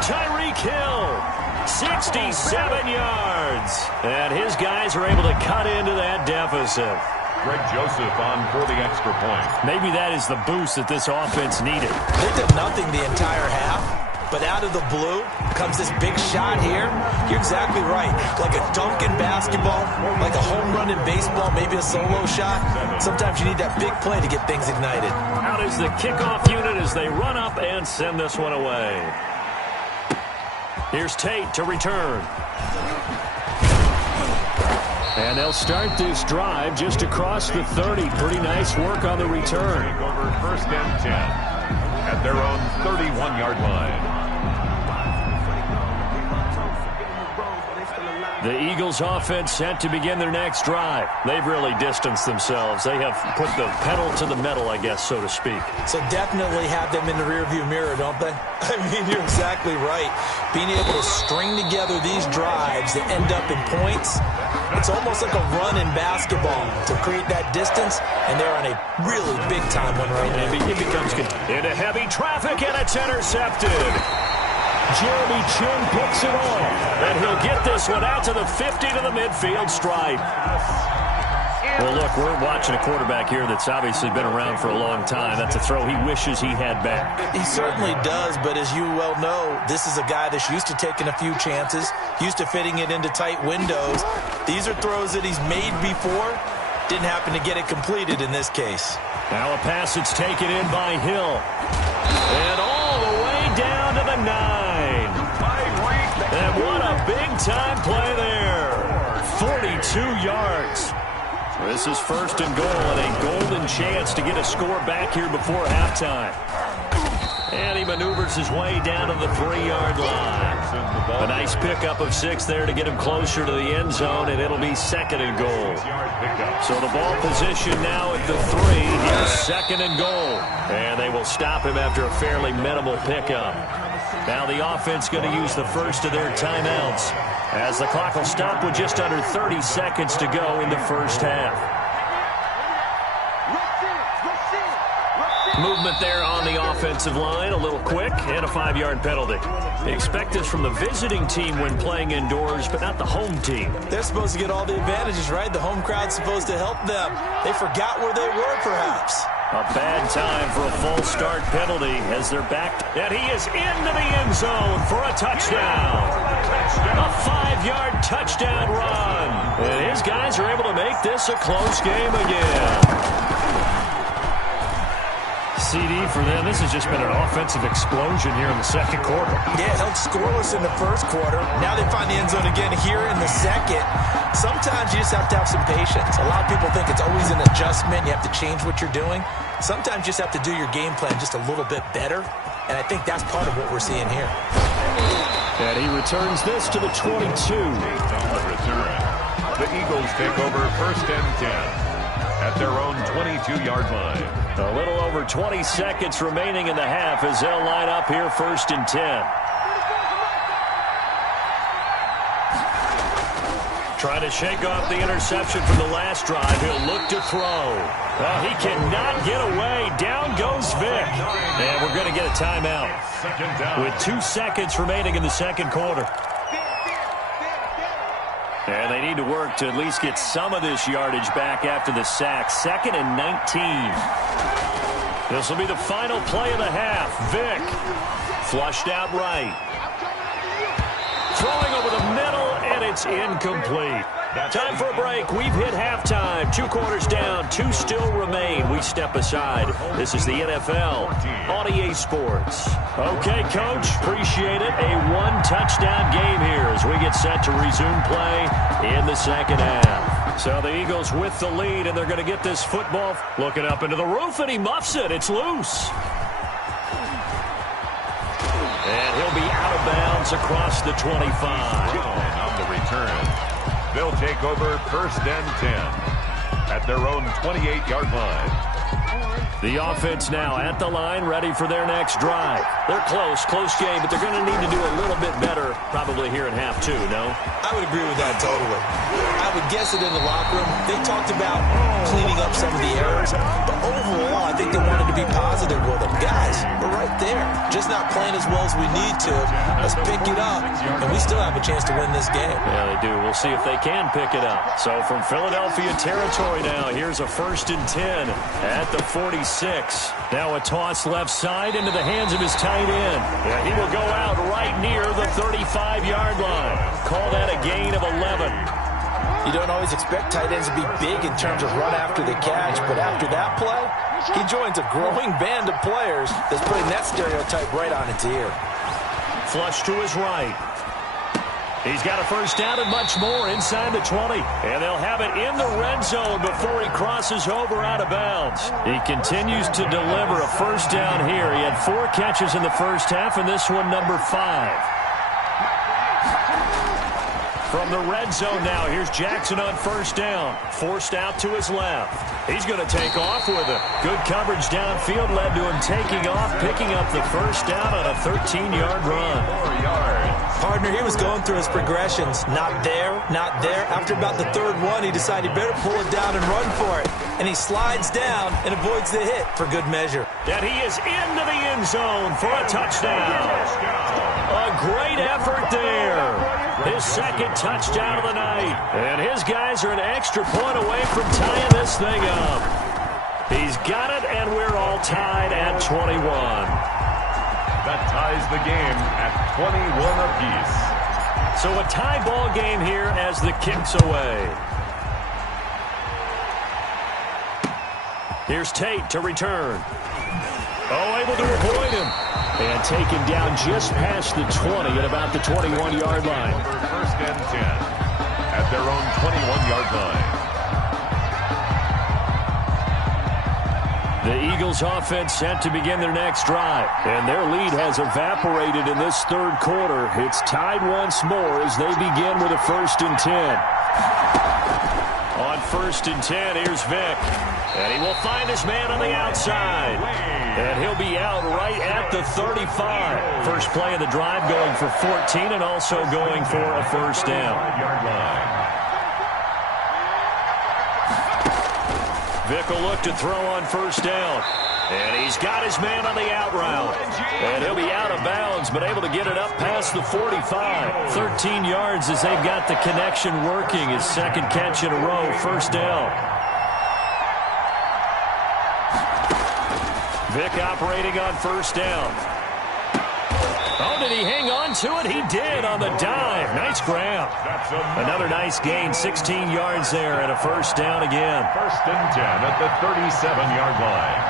Tyreek Hill, 67 yards. And his guys are able to cut into that deficit. Greg Joseph on for the extra point. Maybe that is the boost that this offense needed. They did nothing the entire half, but out of the blue comes this big shot here. You're exactly right. Like a dunk in basketball, like a home run in baseball, maybe a solo shot. Sometimes you need that big play to get things ignited. Out is the kickoff unit as they run up and send this one away. Here's Tate to return. And they'll start this drive just across the 30. Pretty nice work on the return. Take over first and 10 at their own 31-yard line. The Eagles offense set to begin their next drive. They've really distanced themselves. They have put the pedal to the metal, I guess, so to speak. So definitely have them in the rearview mirror, don't they? I mean, you're exactly right. Being able to string together these drives that end up in points, it's almost like a run in basketball to create that distance, and they're on a really big-time one right now. It becomes into heavy traffic, and it's intercepted. Jeremy Chin picks it off, and he'll get this one out to the 50 to the midfield stripe. Well, look, we're watching a quarterback here that's obviously been around for a long time. That's a throw he wishes he had back. He certainly does, but as you well know, this is a guy that's used to taking a few chances, used to fitting it into tight windows. These are throws that he's made before. Didn't happen to get it completed in this case. Now a pass that's taken in by Hill. And all the way down to the 9. And what a big-time play there. 42 yards. This is first and goal and a golden chance to get a score back here before halftime. And he maneuvers his way down to the 3-yard line. A nice pickup of 6 there to get him closer to the end zone, and it'll be second and goal. So the ball position now at the 3. Here's second and goal. And they will stop him after a fairly minimal pickup. Now the offense going to use the first of their timeouts as the clock will stop with just under 30 seconds to go in the first half. Movement there on the offensive line, a little quick, and a 5-yard penalty. They expect this from the visiting team when playing indoors, but not the home team. They're supposed to get all the advantages, right? The home crowd's supposed to help them. They forgot where they were, perhaps. A bad time for a false start penalty as they're back. And he is into the end zone for a touchdown. A 5-yard touchdown run. And his guys are able to make this a close game again. CD for them. This has just been an offensive explosion here in the second quarter. Yeah, held scoreless in the first quarter. Now they find the end zone again here in the second. Sometimes you just have to have some patience. A lot of people think it's always an adjustment. You have to change what you're doing. Sometimes you just have to do your game plan just a little bit better. And I think that's part of what we're seeing here. And he returns this to the 22. On the return, the Eagles take over first and 10 at their own 22-yard line. A little over 20 seconds remaining in the half as they'll line up here first and 10. Trying to shake off the interception from the last drive. He'll look to throw. Oh, he cannot get away. Down goes Vick. And we're going to get a timeout with 2 seconds remaining in the second quarter. And they need to work to at least get some of this yardage back after the sack. 2nd and 19. This will be the final play of the half. Vick flushed out right. Throwing over the middle, and it's incomplete. Time for a break. We've hit halftime. 2 quarters down. 2 still remain. We step aside. This is the NFL on EA Sports. Okay, Coach. Appreciate it. A 1-touchdown game here as we get set to resume play in the second half. So the Eagles with the lead, and they're going to get this football looking up into the roof, and he muffs it. It's loose. And he'll be out of bounds across the 25. On the return, they'll take over first and 10 at their own 28-yard line. The offense now at the line, ready for their next drive. They're close game, but they're going to need to do a little bit better probably here in half two, no? I would agree with that totally. I would guess it in the locker room. They talked about cleaning up some of the errors, but overall, I think they wanted to be positive with them. Guys, we're right there. Just not playing as well as we need to. Let's pick it up, and we still have a chance to win this game. Yeah, they do. We'll see if they can pick it up. So from Philadelphia territory now, here's a 1st and 10 at the 46. Now a toss left side into the hands of his tight end. Yeah, he will go out right near the 35-yard line. Call that a gain of 11. You don't always expect tight ends to be big in terms of run after the catch, but after that play, he joins a growing band of players that's putting that stereotype right on its ear. Flush to his right. He's got a first down and much more inside the 20. And they'll have it in the red zone before he crosses over out of bounds. He continues to deliver a first down here. He had 4 catches in the first half, and this one number 5. From the red zone now, here's Jackson on first down. Forced out to his left. He's going to take off with it. Good coverage downfield led to him taking off, picking up the first down on a 13-yard run. 4 yards. Partner, he was going through his progressions. Not there, not there. After about the 3rd one, he decided he better pull it down and run for it. And he slides down and avoids the hit for good measure. And he is into the end zone for a touchdown. A great effort there. His 2nd touchdown of the night. And his guys are an extra point away from tying this thing up. He's got it, and we're all tied at 21. That ties the game at 21 apiece. So a tie ball game here as the kick's away. Here's Tate to return. Oh, able to avoid him. And taken down just past the 20 at about the 21-yard line. 1st and 10 at their own 21-yard line. The Eagles offense set to begin their next drive. And their lead has evaporated in this 3rd quarter. It's tied once more as they begin with a 1st and 10. On 1st and 10, here's Vick. And he will find his man on the outside. And he'll be out right at the 35. First play of the drive going for 14 and also going for a first down. Vick will look to throw on first down. And he's got his man on the out route. And he'll be out of bounds, but able to get it up past the 45. 13 yards as they've got the connection working. His 2nd catch in a row, first down. Vick operating on first down. Oh, did he hang on to it? He did on the dive. Nice grab. Another nice gain. 16 yards there and a first down again. 1st and 10 at the 37-yard line.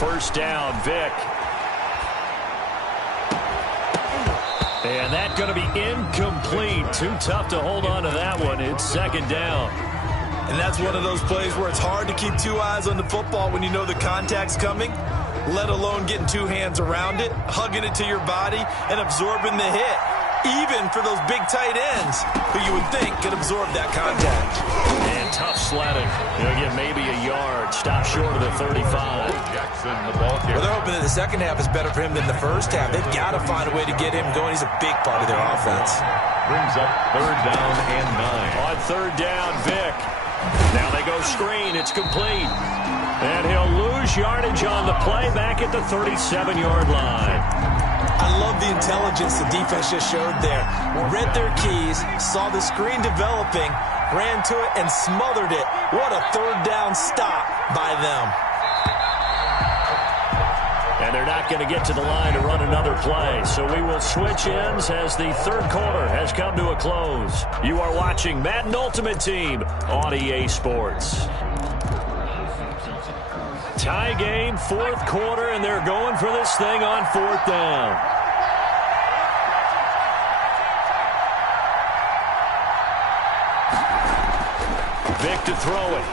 First down, Vick. And that's going to be incomplete. Too tough to hold on to that one. It's 2nd down. And that's one of those plays where it's hard to keep 2 eyes on the football when you know the contact's coming, let alone getting 2 hands around it, hugging it to your body, and absorbing the hit. Even for those big tight ends who you would think could absorb that contact. And tough sledding. He'll get maybe a yard. Stop short of the 35. Jackson, the ball carrier. Well, they're hoping that the second half is better for him than the first half. They've got to find a way to get him going. He's a big part of their offense. Brings up 3rd down and 9. On 3rd down, Vick. Now they go screen. It's complete. And he'll lose yardage on the play back at the 37-yard line. I love the intelligence the defense just showed there. Read their keys, saw the screen developing, ran to it, and smothered it. What a 3rd down stop by them. And they're not going to get to the line to run another play. So we will switch ends as the 3rd quarter has come to a close. You are watching Madden Ultimate Team on EA Sports. Tie game, 4th quarter, and they're going for this thing on 4th down. Vick to throw it.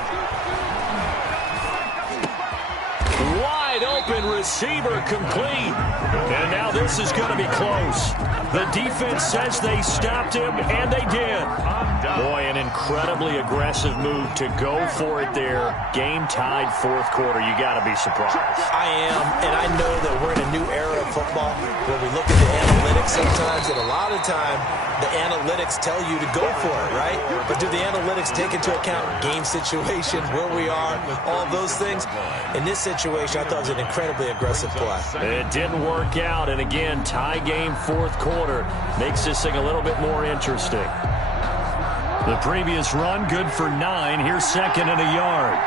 Wide open open receiver complete. And now this is going to be close. The defense says they stopped him, and they did. Boy, an incredibly aggressive move to go for it there. Game tied fourth quarter. You got to be surprised. I am, and I know that we're in a new era of football where we look at the analytics sometimes, and a lot of time the analytics tell you to go for it, right? But do the analytics take into account game situation, where we are, all those things? In this situation, I thought it was an incredibly aggressive play. It didn't work out, and again, tie game fourth quarter makes this thing a little bit more interesting. The previous run, good for 9. Here's second and a yard.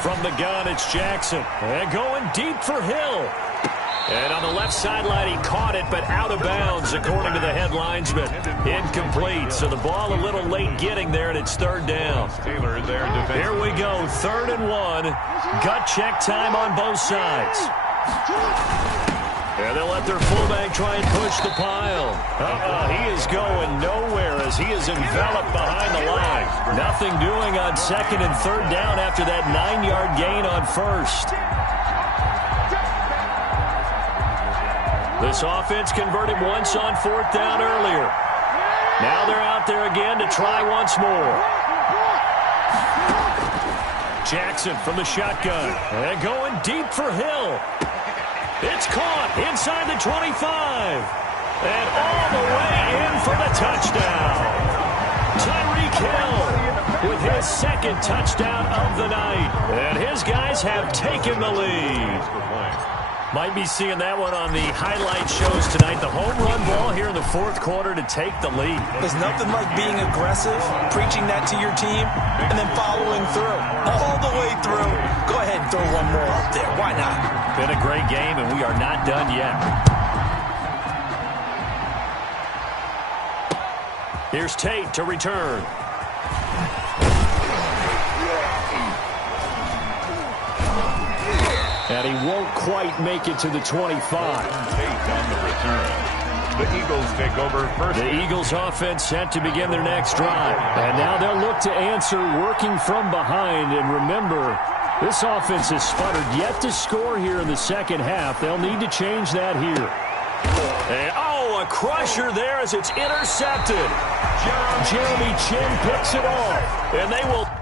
From the gun, it's Jackson. And going deep for Hill. And on the left sideline, he caught it, but out of bounds, according to the head linesman. Incomplete. So the ball a little late getting there, and it's third down. Here we go, 3rd and 1. Gut check time on both sides. And they'll let their fullback try and push the pile. He is going nowhere as he is enveloped behind the line. Nothing doing on 2nd and 3rd down after that 9-yard gain on 1st. This offense converted once on 4th down earlier. Now they're out there again to try once more. Jackson from the shotgun. And going deep for Hill. It's caught inside the 25. And all the way in for the touchdown. Tyreek Hill with his 2nd touchdown of the night. And his guys have taken the lead. Might be seeing that one on the highlight shows tonight. The home run ball here in the 4th quarter to take the lead. There's nothing like being aggressive, preaching that to your team, and then following through. All the way through. Go ahead and throw one more up there. Why not? Been a great game, and we are not done yet. Here's Tate to return. And he won't quite make it to the 25. Tate on the return. The Eagles take over first. The Eagles offense set to begin their next drive. And now they'll look to answer working from behind. And remember, this offense has sputtered yet to score here in the second half. They'll need to change that here. And, a crusher there as it's intercepted. Jeremy Chinn picks it off. And they will...